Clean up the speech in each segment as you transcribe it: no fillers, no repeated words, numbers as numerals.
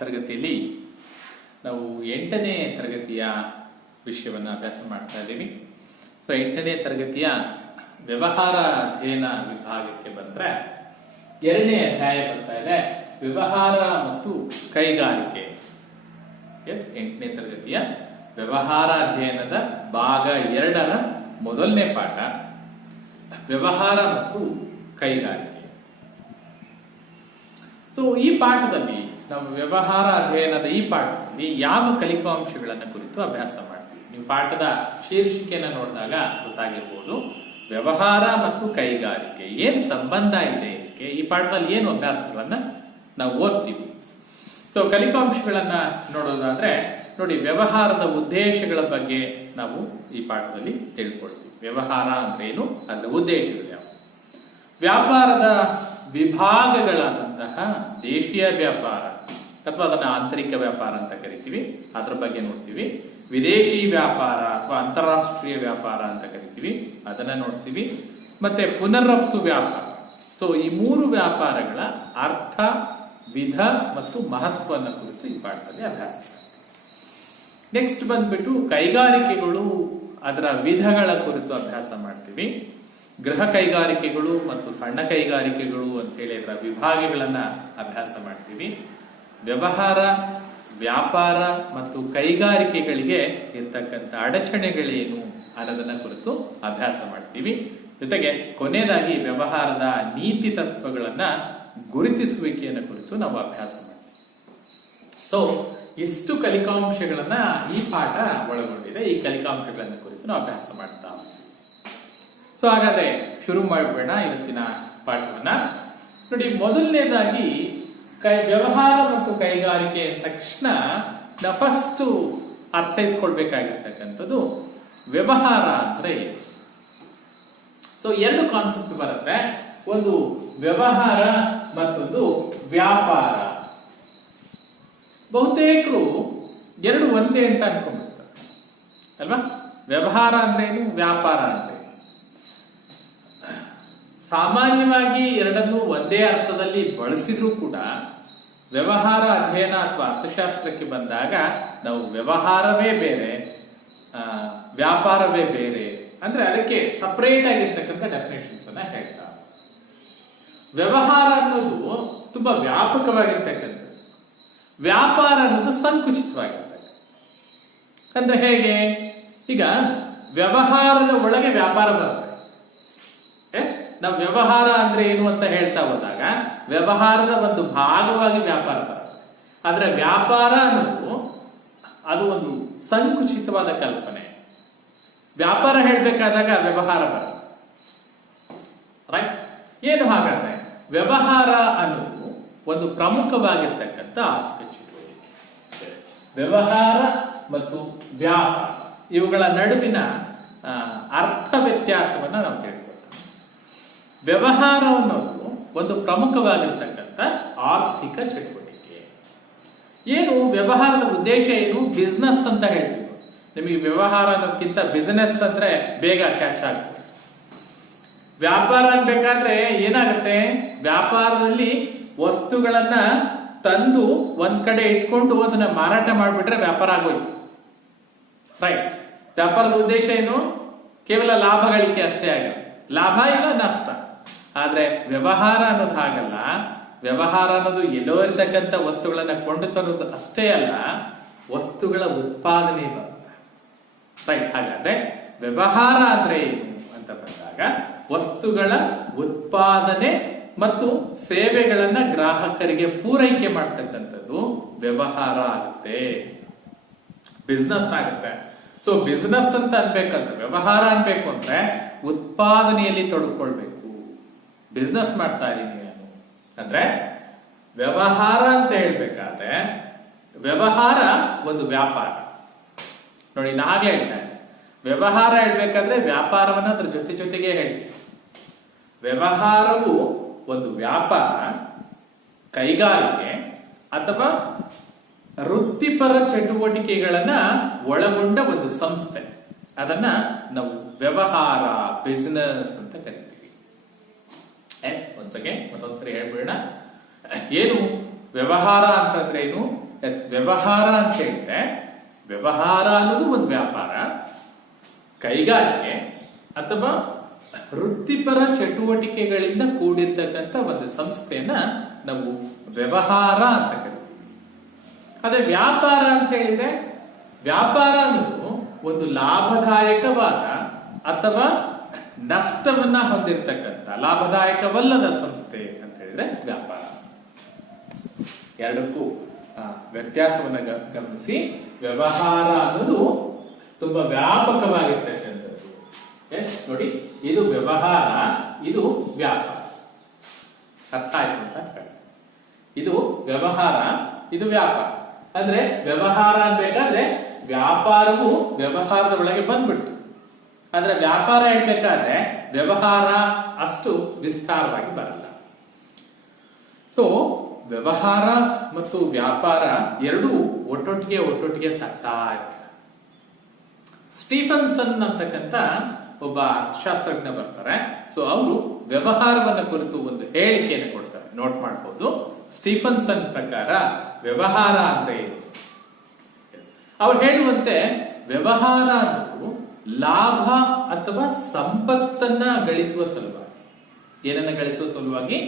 ತರಗತಿಯಲ್ಲಿ ನಾವು 8ನೇ ತರಗತಿಯ ವಿಷಯವನ್ನು ಅಭ್ಯಾಸ ಮಾಡ್ತಾ ಇದ್ದೀವಿ. ಸೊ 8ನೇ ತರಗತಿಯ ವ್ಯವಹಾರ ಅಧ್ಯಯನ ವಿಭಾಗಕ್ಕೆ ಬಂದ್ರೆ 2ನೇ ಅಧ್ಯಾಯ ಬರ್ತಾ ಇದೆ, ವ್ಯವಹಾರ ಮತ್ತು ಕೈಗಾರಿಕೆ. 8ನೇ ತರಗತಿಯ ವ್ಯವಹಾರ ಅಧ್ಯಯನದ ಭಾಗ 2ರ ಮೊದಲನೇ ಪಾಠ ವ್ಯವಹಾರ ಮತ್ತು ಕೈಗಾರಿಕೆ. ಸೊ ಈ ಪಾಠದಲ್ಲಿ ನಾವು ವ್ಯವಹಾರ ಅಧ್ಯಯನದ ಈ ಪಾಠದಲ್ಲಿ ಯಾವ ಕಲಿಕಾಂಶಗಳನ್ನು ಕುರಿತು ಅಭ್ಯಾಸ ಮಾಡ್ತೀವಿ. ನೀವು ಪಾಠದ ಶೀರ್ಷಿಕೆಯನ್ನು ನೋಡಿದಾಗ ಗೊತ್ತಾಗಿರ್ಬೋದು, ವ್ಯವಹಾರ ಮತ್ತು ಕೈಗಾರಿಕೆ ಏನ್ ಸಂಬಂಧ ಇದೆ ಇದಕ್ಕೆ, ಈ ಪಾಠದಲ್ಲಿ ಏನು ಅಭ್ಯಾಸಗಳನ್ನ ನಾವು ಓದ್ತೀವಿ. ಸೊ ಕಲಿಕಾಂಶಗಳನ್ನ ನೋಡೋದಾದ್ರೆ ನೋಡಿ, ವ್ಯವಹಾರದ ಉದ್ದೇಶಗಳ ಬಗ್ಗೆ ನಾವು ಈ ಪಾಠದಲ್ಲಿ ತಿಳ್ಕೊಳ್ತೀವಿ. ವ್ಯವಹಾರ ಅಂದ್ರೆ ಏನು, ಅದರ ಉದ್ದೇಶಗಳು ಯಾವ, ವ್ಯಾಪಾರದ ವಿಭಾಗಗಳಾದಂತಹ ದೇಶೀಯ ವ್ಯಾಪಾರ ಅಥವಾ ಅದನ್ನ ಆಂತರಿಕ ವ್ಯಾಪಾರ ಅಂತ ಕರಿತೀವಿ, ಅದ್ರ ಬಗ್ಗೆ ನೋಡ್ತೀವಿ. ವಿದೇಶಿ ವ್ಯಾಪಾರ ಅಥವಾ ಅಂತಾರಾಷ್ಟ್ರೀಯ ವ್ಯಾಪಾರ ಅಂತ ಕರಿತೀವಿ, ಅದನ್ನ ನೋಡ್ತೀವಿ. ಮತ್ತೆ ಪುನರ್ರಫ್ತು ವ್ಯಾಪಾರ. ಸೊ ಈ 3 ವ್ಯಾಪಾರಗಳ ಅರ್ಥ, ವಿಧ ಮತ್ತು ಮಹತ್ವವನ್ನು ಕುರಿತು ಈ ಪಾಠದಲ್ಲಿ ಅಭ್ಯಾಸ ಮಾಡ್ತೀವಿ. ನೆಕ್ಸ್ಟ್ ಬಂದ್ಬಿಟ್ಟು ಕೈಗಾರಿಕೆಗಳು, ಅದರ ವಿಧಗಳ ಕುರಿತು ಅಭ್ಯಾಸ ಮಾಡ್ತೀವಿ. ಗೃಹ ಕೈಗಾರಿಕೆಗಳು ಮತ್ತು ಸಣ್ಣ ಕೈಗಾರಿಕೆಗಳು ಅಂತ ಹೇಳಿ ಅದರ ವಿಭಾಗಗಳನ್ನ ಅಭ್ಯಾಸ ಮಾಡ್ತೀವಿ. ವ್ಯವಹಾರ, ವ್ಯಾಪಾರ ಮತ್ತು ಕೈಗಾರಿಕೆಗಳಿಗೆ ಇರ್ತಕ್ಕಂಥ ಅಡಚಣೆಗಳೇನು ಅನ್ನೋದನ್ನ ಕುರಿತು ಅಭ್ಯಾಸ ಮಾಡ್ತೀವಿ. ಜೊತೆಗೆ ಕೊನೆಯದಾಗಿ ವ್ಯವಹಾರದ ನೀತಿ ತತ್ವಗಳನ್ನ ಗುರುತಿಸುವಿಕೆಯನ್ನು ಕುರಿತು ನಾವು ಅಭ್ಯಾಸ ಮಾಡ್ತೀವಿ. ಸೊ ಇಷ್ಟು ಕಲಿಕಾಂಶಗಳನ್ನ ಈ ಪಾಠ ಒಳಗೊಂಡಿದೆ. ಈ ಕಲಿಕಾಂಶಗಳನ್ನ ಕುರಿತು ನಾವು ಅಭ್ಯಾಸ ಮಾಡ್ತಾ. ಸೊ ಹಾಗಾದ್ರೆ ಶುರು ಮಾಡಬೇಡ ಇವತ್ತಿನ ಪಾಠವನ್ನ. ನೋಡಿ, ಮೊದಲನೇದಾಗಿ ವ್ಯವಹಾರ ಮತ್ತು ಕೈಗಾರಿಕೆ ಅಂದ ತಕ್ಷಣ ನಾವು ಫಸ್ಟ್ ಅರ್ಥೈಸ್ಕೊಳ್ಬೇಕಾಗಿರ್ತಕ್ಕಂಥದ್ದು ವ್ಯವಹಾರ ಅಂದ್ರೆ ಏನು. ಸೊ 2 ಕಾನ್ಸೆಪ್ಟ್ ಬರುತ್ತೆ, ಒಂದು ವ್ಯವಹಾರ ಮತ್ತೊಂದು ವ್ಯಾಪಾರ. ಬಹುತೇಕರು 2 ಒಂದೇ ಅಂತ ಅನ್ಕೊಂಡ್ಬಿಡ್ತಾರೆ ಅಲ್ವಾ. ವ್ಯವಹಾರ ಅಂದ್ರೆ ಏನು, ವ್ಯಾಪಾರ ಅಂದ್ರೆ ಸಾಮಾನ್ಯವಾಗಿ ಎರಡನ್ನೂ ಒಂದೇ ಅರ್ಥದಲ್ಲಿ ಬಳಸಿದ್ರೂ ಕೂಡ ವ್ಯವಹಾರ ಅಧ್ಯಯನ ಅಥವಾ ಅರ್ಥಶಾಸ್ತ್ರಕ್ಕೆ ಬಂದಾಗ ನಾವು ವ್ಯವಹಾರವೇ ಬೇರೆ, ವ್ಯಾಪಾರವೇ ಬೇರೆ ಅಂದ್ರೆ ಅದಕ್ಕೆ ಸಪರೇಟ್ ಆಗಿರ್ತಕ್ಕಂಥ ಡೆಫಿನೇಷನ್ಸ್ ಅನ್ನ ಹೇಳ್ತಾರೆ. ವ್ಯವಹಾರ ಅನ್ನೋದು ತುಂಬಾ ವ್ಯಾಪಕವಾಗಿರ್ತಕ್ಕಂಥದ್ದು, ವ್ಯಾಪಾರ ಅನ್ನೋದು ಸಂಕುಚಿತವಾಗಿರ್ತಕ್ಕಂಥ. ಅಂದ್ರೆ ಹೇಗೆ, ಈಗ ವ್ಯವಹಾರದ ಒಳಗೆ ವ್ಯಾಪಾರ ಬರುತ್ತೆ. ನಾವು ವ್ಯವಹಾರ ಅಂದ್ರೆ ಏನು ಅಂತ ಹೇಳ್ತಾ ಹೋದಾಗ ವ್ಯವಹಾರದ ಒಂದು ಭಾಗವಾಗಿ ವ್ಯಾಪಾರ ಬರುತ್ತೆ. ಆದ್ರೆ ವ್ಯಾಪಾರ ಅನ್ನೋದು ಅದು ಒಂದು ಸಂಕುಚಿತವಾದ ಕಲ್ಪನೆ. ವ್ಯಾಪಾರ ಹೇಳ್ಬೇಕಾದಾಗ ವ್ಯವಹಾರ ಬರುತ್ತೆ, ರೈಟ್? ಏನು ಹಾಗಾದ್ರೆ ವ್ಯವಹಾರ ಅನ್ನೋದು ಒಂದು ಪ್ರಮುಖವಾಗಿರ್ತಕ್ಕಂಥ ಆರ್ಥಿಕ ಚಟುವಟಿಕೆ. ವ್ಯವಹಾರ ಮತ್ತು ವ್ಯಾಪಾರ ಇವುಗಳ ನಡುವಿನ ಅರ್ಥ ವ್ಯತ್ಯಾಸವನ್ನ ನಾವು ತಿಳ್ಕೊಳ್ತೀವಿ. ವ್ಯವಹಾರ ಅನ್ನೋದು ಒಂದು ಪ್ರಮುಖವಾಗಿರ್ತಕ್ಕಂಥ ಆರ್ಥಿಕ ಚಟುವಟಿಕೆ. ಏನು ವ್ಯವಹಾರದ ಉದ್ದೇಶ ಏನು, ಬಿಸ್ನೆಸ್ ಅಂತ ಹೇಳ್ತೀವಿ. ನಿಮಗೆ ವ್ಯವಹಾರ ಅನ್ನೋದಕ್ಕಿಂತ ಬಿಸಿನೆಸ್ ಅಂದ್ರೆ ಬೇಗ ಕ್ಯಾಚ್ ಆಗುತ್ತೆ. ವ್ಯಾಪಾರ ಅನ್ಬೇಕಾದ್ರೆ ಏನಾಗುತ್ತೆ, ವ್ಯಾಪಾರದಲ್ಲಿ ವಸ್ತುಗಳನ್ನ ತಂದು ಒಂದ್ ಕಡೆ ಇಟ್ಕೊಂಡು ಅದನ್ನ ಮಾರಾಟ ಮಾಡಿಬಿಟ್ರೆ ವ್ಯಾಪಾರ ಆಗೋಯ್ತು, ರೈಟ್? ವ್ಯಾಪಾರದ ಉದ್ದೇಶ ಏನು, ಕೇವಲ ಲಾಭ ಗಳಿಕೆ ಅಷ್ಟೇ ಆಗ, ಲಾಭ ಇಲ್ಲ ನಷ್ಟ. ಆದ್ರೆ ವ್ಯವಹಾರ ಅನ್ನೋದು ಹಾಗಲ್ಲ. ವ್ಯವಹಾರ ಅನ್ನೋದು ಎಲ್ಲೋ ಇರ್ತಕ್ಕಂಥ ವಸ್ತುಗಳನ್ನ ಕೊಂಡು ತರೋದು ಅಷ್ಟೇ ಅಲ್ಲ, ವಸ್ತುಗಳ ಉತ್ಪಾದನೆ ಬರುತ್ತೆ, ರೈಟ್? ಹಾಗಾದ್ರೆ ವ್ಯವಹಾರ ಅಂದ್ರೆ ಏನು ಅಂತ ಬಂದಾಗ ವಸ್ತುಗಳ ಉತ್ಪಾದನೆ ಮತ್ತು ಸೇವೆಗಳನ್ನ ಗ್ರಾಹಕರಿಗೆ ಪೂರೈಕೆ ಮಾಡ್ತಕ್ಕಂಥದ್ದು ವ್ಯವಹಾರ ಆಗುತ್ತೆ, ಬಿಸ್ನೆಸ್ ಆಗುತ್ತೆ. ಸೊ ಬಿಸ್ನೆಸ್ ಅಂತ ಅನ್ಬೇಕಂದ್ರೆ, ವ್ಯವಹಾರ ಅನ್ಬೇಕು ಅಂದ್ರೆ ಉತ್ಪಾದನೆಯಲ್ಲಿ ತೊಡ್ಕೊಳ್ಬೇಕು. ಬಿಸ್ನೆಸ್ ಮಾಡ್ತಾ ಇದೀನಿ ನಾನು ಅಂದ್ರೆ ವ್ಯವಹಾರ ಅಂತ ಹೇಳ್ಬೇಕಾದ್ರೆ ವ್ಯವಹಾರ ಒಂದು ವ್ಯಾಪಾರ. ನೋಡಿ, ನಾ ಹಾಗೆ ಹೇಳ್ತೇನೆ, ವ್ಯವಹಾರ ಹೇಳ್ಬೇಕಾದ್ರೆ ವ್ಯಾಪಾರವನ್ನ ಅದ್ರ ಜೊತೆ ಜೊತೆಗೆ ಹೇಳ್ತೀವಿ. ವ್ಯವಹಾರವು ಒಂದು ವ್ಯಾಪಾರ, ಕೈಗಾರಿಕೆ ಅಥವಾ ವೃತ್ತಿಪರ ಚಟುವಟಿಕೆಗಳನ್ನ ಒಳಗೊಂಡ ಒಂದು ಸಂಸ್ಥೆ. ಅದನ್ನ ನಾವು ವ್ಯವಹಾರ, ಬಿಸಿನೆಸ್ ಅಂತ ಕರಿತೀವಿ. ಒಂದ್ಸರಿ ಹೇಳ್ಬಿಡೋಣ. ಏನು ವ್ಯವಹಾರ ಅಂತಂದ್ರೆ ಏನು, ವ್ಯವಹಾರ ಅಂತ ಹೇಳಿದ್ರೆ, ವ್ಯವಹಾರ ಅನ್ನೋದು ಒಂದು ವ್ಯಾಪಾರ, ಕೈಗಾರಿಕೆ ಅಥವಾ ವೃತ್ತಿಪರ ಚಟುವಟಿಕೆಗಳಿಂದ ಕೂಡಿರ್ತಕ್ಕಂಥ ಒಂದು ಸಂಸ್ಥೆಯನ್ನ ನಾವು ವ್ಯವಹಾರ ಅಂತ ಕರಿತೀವಿ. ಅದೇ ವ್ಯಾಪಾರ ಅಂತ ಹೇಳಿದ್ರೆ, ವ್ಯಾಪಾರ ಅನ್ನೋದು ಒಂದು ಲಾಭದಾಯಕವಾದ ಅಥವಾ ನಷ್ಟವನ್ನ ಹೊಂದಿರತಕ್ಕಂಥ ಲಾಭದಾಯಕವಲ್ಲದ ಸಂಸ್ಥೆ ಅಂತ ಹೇಳಿದ್ರೆ ವ್ಯಾಪಾರ. ಎರಡಕ್ಕೂ ವ್ಯತ್ಯಾಸವನ್ನ ಗಮನಿಸಿ. ವ್ಯವಹಾರ ಅನ್ನೋದು ತುಂಬಾ ವ್ಯಾಪಕವಾಗಿರ್ತಕ್ಕಂಥದ್ದು. ನೋಡಿ, ಇದು ವ್ಯವಹಾರ, ಇದು ವ್ಯಾಪಾರ. ಅರ್ಥ ಆಯ್ತು ಅಂತ ಅನ್ಕೊಳ್ಳಿ. ಇದು ವ್ಯವಹಾರ, ಇದು ವ್ಯಾಪಾರ. ಅಂದ್ರೆ ವ್ಯವಹಾರ ಅನ್ಬೇಕಾದ್ರೆ ವ್ಯಾಪಾರವು ವ್ಯವಹಾರದ ಒಳಗೆ ಬಂದ್ಬಿಡ್ತು. ಆದ್ರೆ ವ್ಯಾಪಾರ ಹೇಳ್ಬೇಕಾದ್ರೆ ವ್ಯವಹಾರ ಅಷ್ಟು ವಿಸ್ತಾರವಾಗಿ ಬರಲ್ಲ. ಸೊ ವ್ಯವಹಾರ ಮತ್ತು ವ್ಯಾಪಾರ ಎರಡೂ ಒಟ್ಟೊಟ್ಟಿಗೆ ಸಾಗ್ತಾ ಇರ್ತದೆ. ಸ್ಟೀಫನ್ಸನ್ ಅಂತಕ್ಕಂಥ ಒಬ್ಬ ಅರ್ಥಶಾಸ್ತ್ರಜ್ಞ ಬರ್ತಾರೆ. ಸೊ ಅವರು ವ್ಯವಹಾರವನ್ನ ಕುರಿತು ಒಂದು ಹೇಳಿಕೆಯನ್ನು ಕೊಡ್ತಾರೆ, ನೋಟ್ ಮಾಡಬಹುದು. ಸ್ಟೀಫನ್ಸನ್ ಪ್ರಕಾರ ವ್ಯವಹಾರ ಅಂದ್ರೆ ಏನು? ಅವ್ರು ಹೇಳುವಂತೆ ವ್ಯವಹಾರ ಅನ್ನೋದು ಲಾಭ ಅಥವಾ ಸಂಪತ್ತನ್ನ ಗಳಿಸುವ ಸಲುವಾಗಿ, ಏನನ್ನ ಗಳಿಸುವ ಸಲುವಾಗಿ?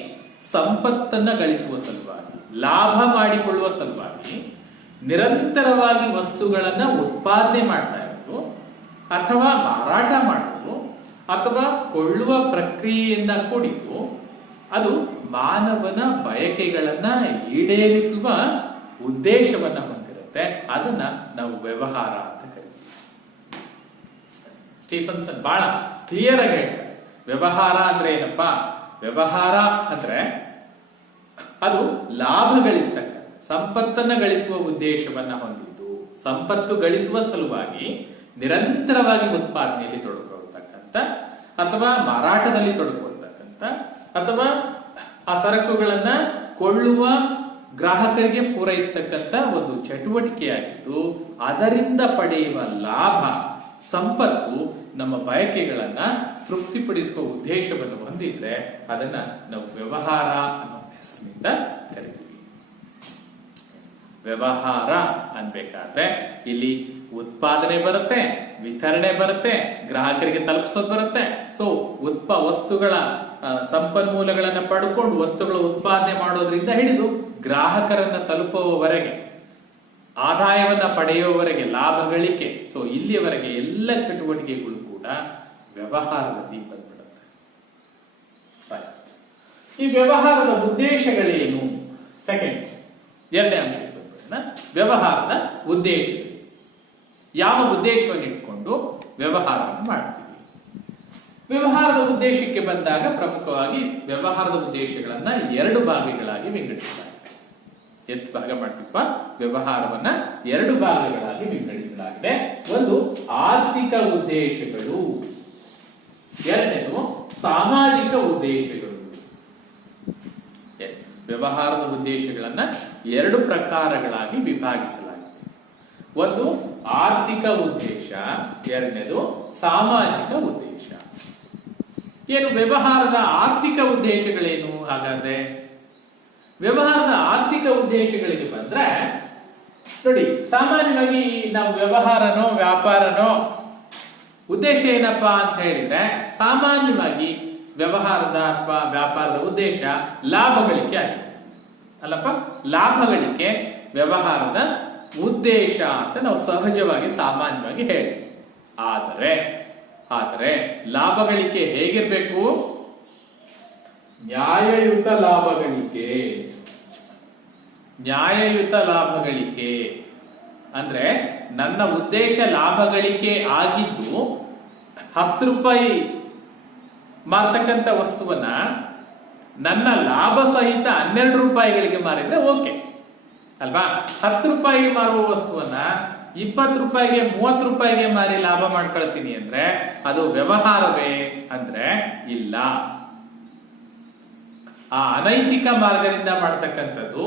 ಸಂಪತ್ತನ್ನ ಗಳಿಸುವ ಸಲುವಾಗಿ, ಲಾಭ ಮಾಡಿಕೊಳ್ಳುವ ಸಲುವಾಗಿ ನಿರಂತರವಾಗಿ ವಸ್ತುಗಳನ್ನ ಉತ್ಪಾದನೆ ಮಾಡ್ತಾ ಇರೋದು ಅಥವಾ ಮಾರಾಟ ಮಾಡೋದು ಅಥವಾ ಕೊಳ್ಳುವ ಪ್ರಕ್ರಿಯೆಯಿಂದ ಕೂಡಿದ್ದು, ಅದು ಮಾನವನ ಬಯಕೆಗಳನ್ನ ಈಡೇರಿಸುವ ಉದ್ದೇಶವನ್ನ ಹೊಂದಿರುತ್ತೆ. ಅದನ್ನ ನಾವು ವ್ಯವಹಾರ ಅಂತ ಕರಿತೀವಿ. ಸ್ಟೀಫನ್ಸನ್ ಬಹಳ ಕ್ಲಿಯರ್ ಆಗಿ ಹೇಳ್ತಾರೆ, ವ್ಯವಹಾರ ಅಂದ್ರೆ ಏನಪ್ಪಾ? ವ್ಯವಹಾರ ಅಂದ್ರೆ ಅದು ಲಾಭ ಗಳಿಸ್ತಕ್ಕ, ಸಂಪತ್ತನ್ನ ಗಳಿಸುವ ಉದ್ದೇಶವನ್ನ ಹೊಂದಿದ್ದು, ಸಂಪತ್ತು ಗಳಿಸುವ ಸಲುವಾಗಿ ನಿರಂತರವಾಗಿ ಉತ್ಪಾದನೆಯಲ್ಲಿ ತೊಡಗಿಕೊಳ್ತಕ್ಕಂಥ ಅಥವಾ ಮಾರಾಟದಲ್ಲಿ ತೊಡಗಿಕೊಳ್ತಕ್ಕಂಥ ಅಥವಾ ಆ ಸರಕುಗಳನ್ನ ಕೊಳ್ಳುವ ಗ್ರಾಹಕರಿಗೆ ಪೂರೈಸತಕ್ಕಂಥ ಒಂದು ಚಟುವಟಿಕೆಯಾಗಿದ್ದು, ಅದರಿಂದ ಪಡೆಯುವ ಲಾಭ, ಸಂಪತ್ತು ನಮ್ಮ ಬಯಕೆಗಳನ್ನ ತೃಪ್ತಿಪಡಿಸುವ ಉದ್ದೇಶವನ್ನು ಹೊಂದಿದ್ರೆ ಅದನ್ನ ನಾವು ವ್ಯವಹಾರ ಅನ್ನೋ ಹೆಸರಿನಿಂದ ಕರಿತೀವಿ. ವ್ಯವಹಾರ ಅನ್ಬೇಕಾದ್ರೆ ಇಲ್ಲಿ ಉತ್ಪಾದನೆ ಬರುತ್ತೆ, ವಿತರಣೆ ಬರುತ್ತೆ, ಗ್ರಾಹಕರಿಗೆ ತಲುಪಿಸೋದು ಬರುತ್ತೆ. ಸೊ ವಸ್ತುಗಳ ಸಂಪನ್ಮೂಲಗಳನ್ನ ಪಡ್ಕೊಂಡು ವಸ್ತುಗಳ ಉತ್ಪಾದನೆ ಮಾಡೋದ್ರಿಂದ ಹಿಡಿದು ಗ್ರಾಹಕರನ್ನ ತಲುಪುವವರೆಗೆ, ಆದಾಯವನ್ನ ಪಡೆಯುವವರೆಗೆ, ಲಾಭ ಗಳಿಕೆ, ಸೊ ಇಲ್ಲಿಯವರೆಗೆ ಎಲ್ಲ ಚಟುವಟಿಕೆಗಳು ಕೂಡ ವ್ಯವಹಾರದಲ್ಲಿ ಬಂದ್ಬಿಡುತ್ತೆ. ಈ ವ್ಯವಹಾರದ ಉದ್ದೇಶಗಳೇನು? ಸೆಕೆಂಡ್, ಎರಡನೇ ಅಂಶಕ್ಕೆ ಬಂದ್ಬಿಡೋಣ. ವ್ಯವಹಾರದ ಉದ್ದೇಶಗಳು, ಯಾವ ಉದ್ದೇಶವನ್ನು ಇಟ್ಕೊಂಡು ವ್ಯವಹಾರವನ್ನು ಮಾಡ್ತೀವಿ? ವ್ಯವಹಾರದ ಉದ್ದೇಶಕ್ಕೆ ಬಂದಾಗ ಪ್ರಮುಖವಾಗಿ ವ್ಯವಹಾರದ ಉದ್ದೇಶಗಳನ್ನ ಎರಡು ಭಾಗಗಳಾಗಿ ವಿಂಗಡಿಸಲಾಗಿದೆ. ಎಷ್ಟು ಭಾಗ ಮಾಡ್ತೀವಪ್ಪ? ವ್ಯವಹಾರವನ್ನ ಎರಡು ಭಾಗಗಳಾಗಿ ವಿಂಗಡಿಸಲಾಗಿದೆ. ಒಂದು ಆರ್ಥಿಕ ಉದ್ದೇಶಗಳು, ಎರಡನೇದು ಸಾಮಾಜಿಕ ಉದ್ದೇಶಗಳು. ವ್ಯವಹಾರದ ಉದ್ದೇಶಗಳನ್ನ ಎರಡು ಪ್ರಕಾರಗಳಾಗಿ ವಿಭಾಗಿಸಲಾಗಿದೆ. ಒಂದು ಆರ್ಥಿಕ ಉದ್ದೇಶ, ಎರಡನೇದು ಸಾಮಾಜಿಕ ಉದ್ದೇಶ. ಏನು ವ್ಯವಹಾರದ ಆರ್ಥಿಕ ಉದ್ದೇಶಗಳೇನು? ಹಾಗಾದ್ರೆ ವ್ಯವಹಾರದ ಆರ್ಥಿಕ ಉದ್ದೇಶಗಳಿಗೆ ಬಂದ್ರೆ ನೋಡಿ, ಸಾಮಾನ್ಯವಾಗಿ ನಾವು ವ್ಯವಹಾರನೋ ವ್ಯಾಪಾರನೋ ಉದ್ದೇಶ ಏನಪ್ಪಾ ಅಂತ ಹೇಳಿದ್ರೆ, ಸಾಮಾನ್ಯವಾಗಿ ವ್ಯವಹಾರದ ಅಥವಾ ವ್ಯಾಪಾರದ ಉದ್ದೇಶ ಲಾಭ ಗಳಿಕೆ ಆಗಿದೆ ಅಲ್ಲಪ್ಪ. ಲಾಭ ಗಳಿಕೆ ವ್ಯವಹಾರದ ಉದ್ದೇಶ ಅಂತ ನಾವು ಸಹಜವಾಗಿ ಸಾಮಾನ್ಯವಾಗಿ ಹೇಳ್ತೀವಿ. ಆದರೆ ಲಾಭ ಗಳಿಕೆ ಹೇಗಿರ್ಬೇಕು? ನ್ಯಾಯಯುತ ಲಾಭ ಗಳಿಕೆ. ನ್ಯಾಯಯುತ ಲಾಭ ಗಳಿಕೆ ಅಂದ್ರೆ ನನ್ನ ಉದ್ದೇಶ ಲಾಭ ಗಳಿಕೆ ಆಗಿದ್ದು 10 ರೂಪಾಯಿ ಮಾರ್ತಕ್ಕಂಥ ವಸ್ತುವನ್ನ ನನ್ನ ಲಾಭ ಸಹಿತ 12 ರೂಪಾಯಿಗಳಿಗೆ ಮಾರಿದ್ರೆ ಓಕೆ ಅಲ್ವಾ? 10 ರೂಪಾಯಿಗೆ ಮಾರುವ ವಸ್ತುವನ್ನ 20 ರೂಪಾಯಿಗೆ 30 ರೂಪಾಯಿಗೆ ಮಾರಿ ಲಾಭ ಮಾಡ್ಕೊಳ್ತೀನಿ ಅಂದ್ರೆ ಅದು ವ್ಯವಹಾರವೇ ಅಂದ್ರೆ ಇಲ್ಲ. ಆ ಅನೈತಿಕ ಮಾರ್ಗದಿಂದ ಮಾಡ್ತಕ್ಕಂಥದ್ದು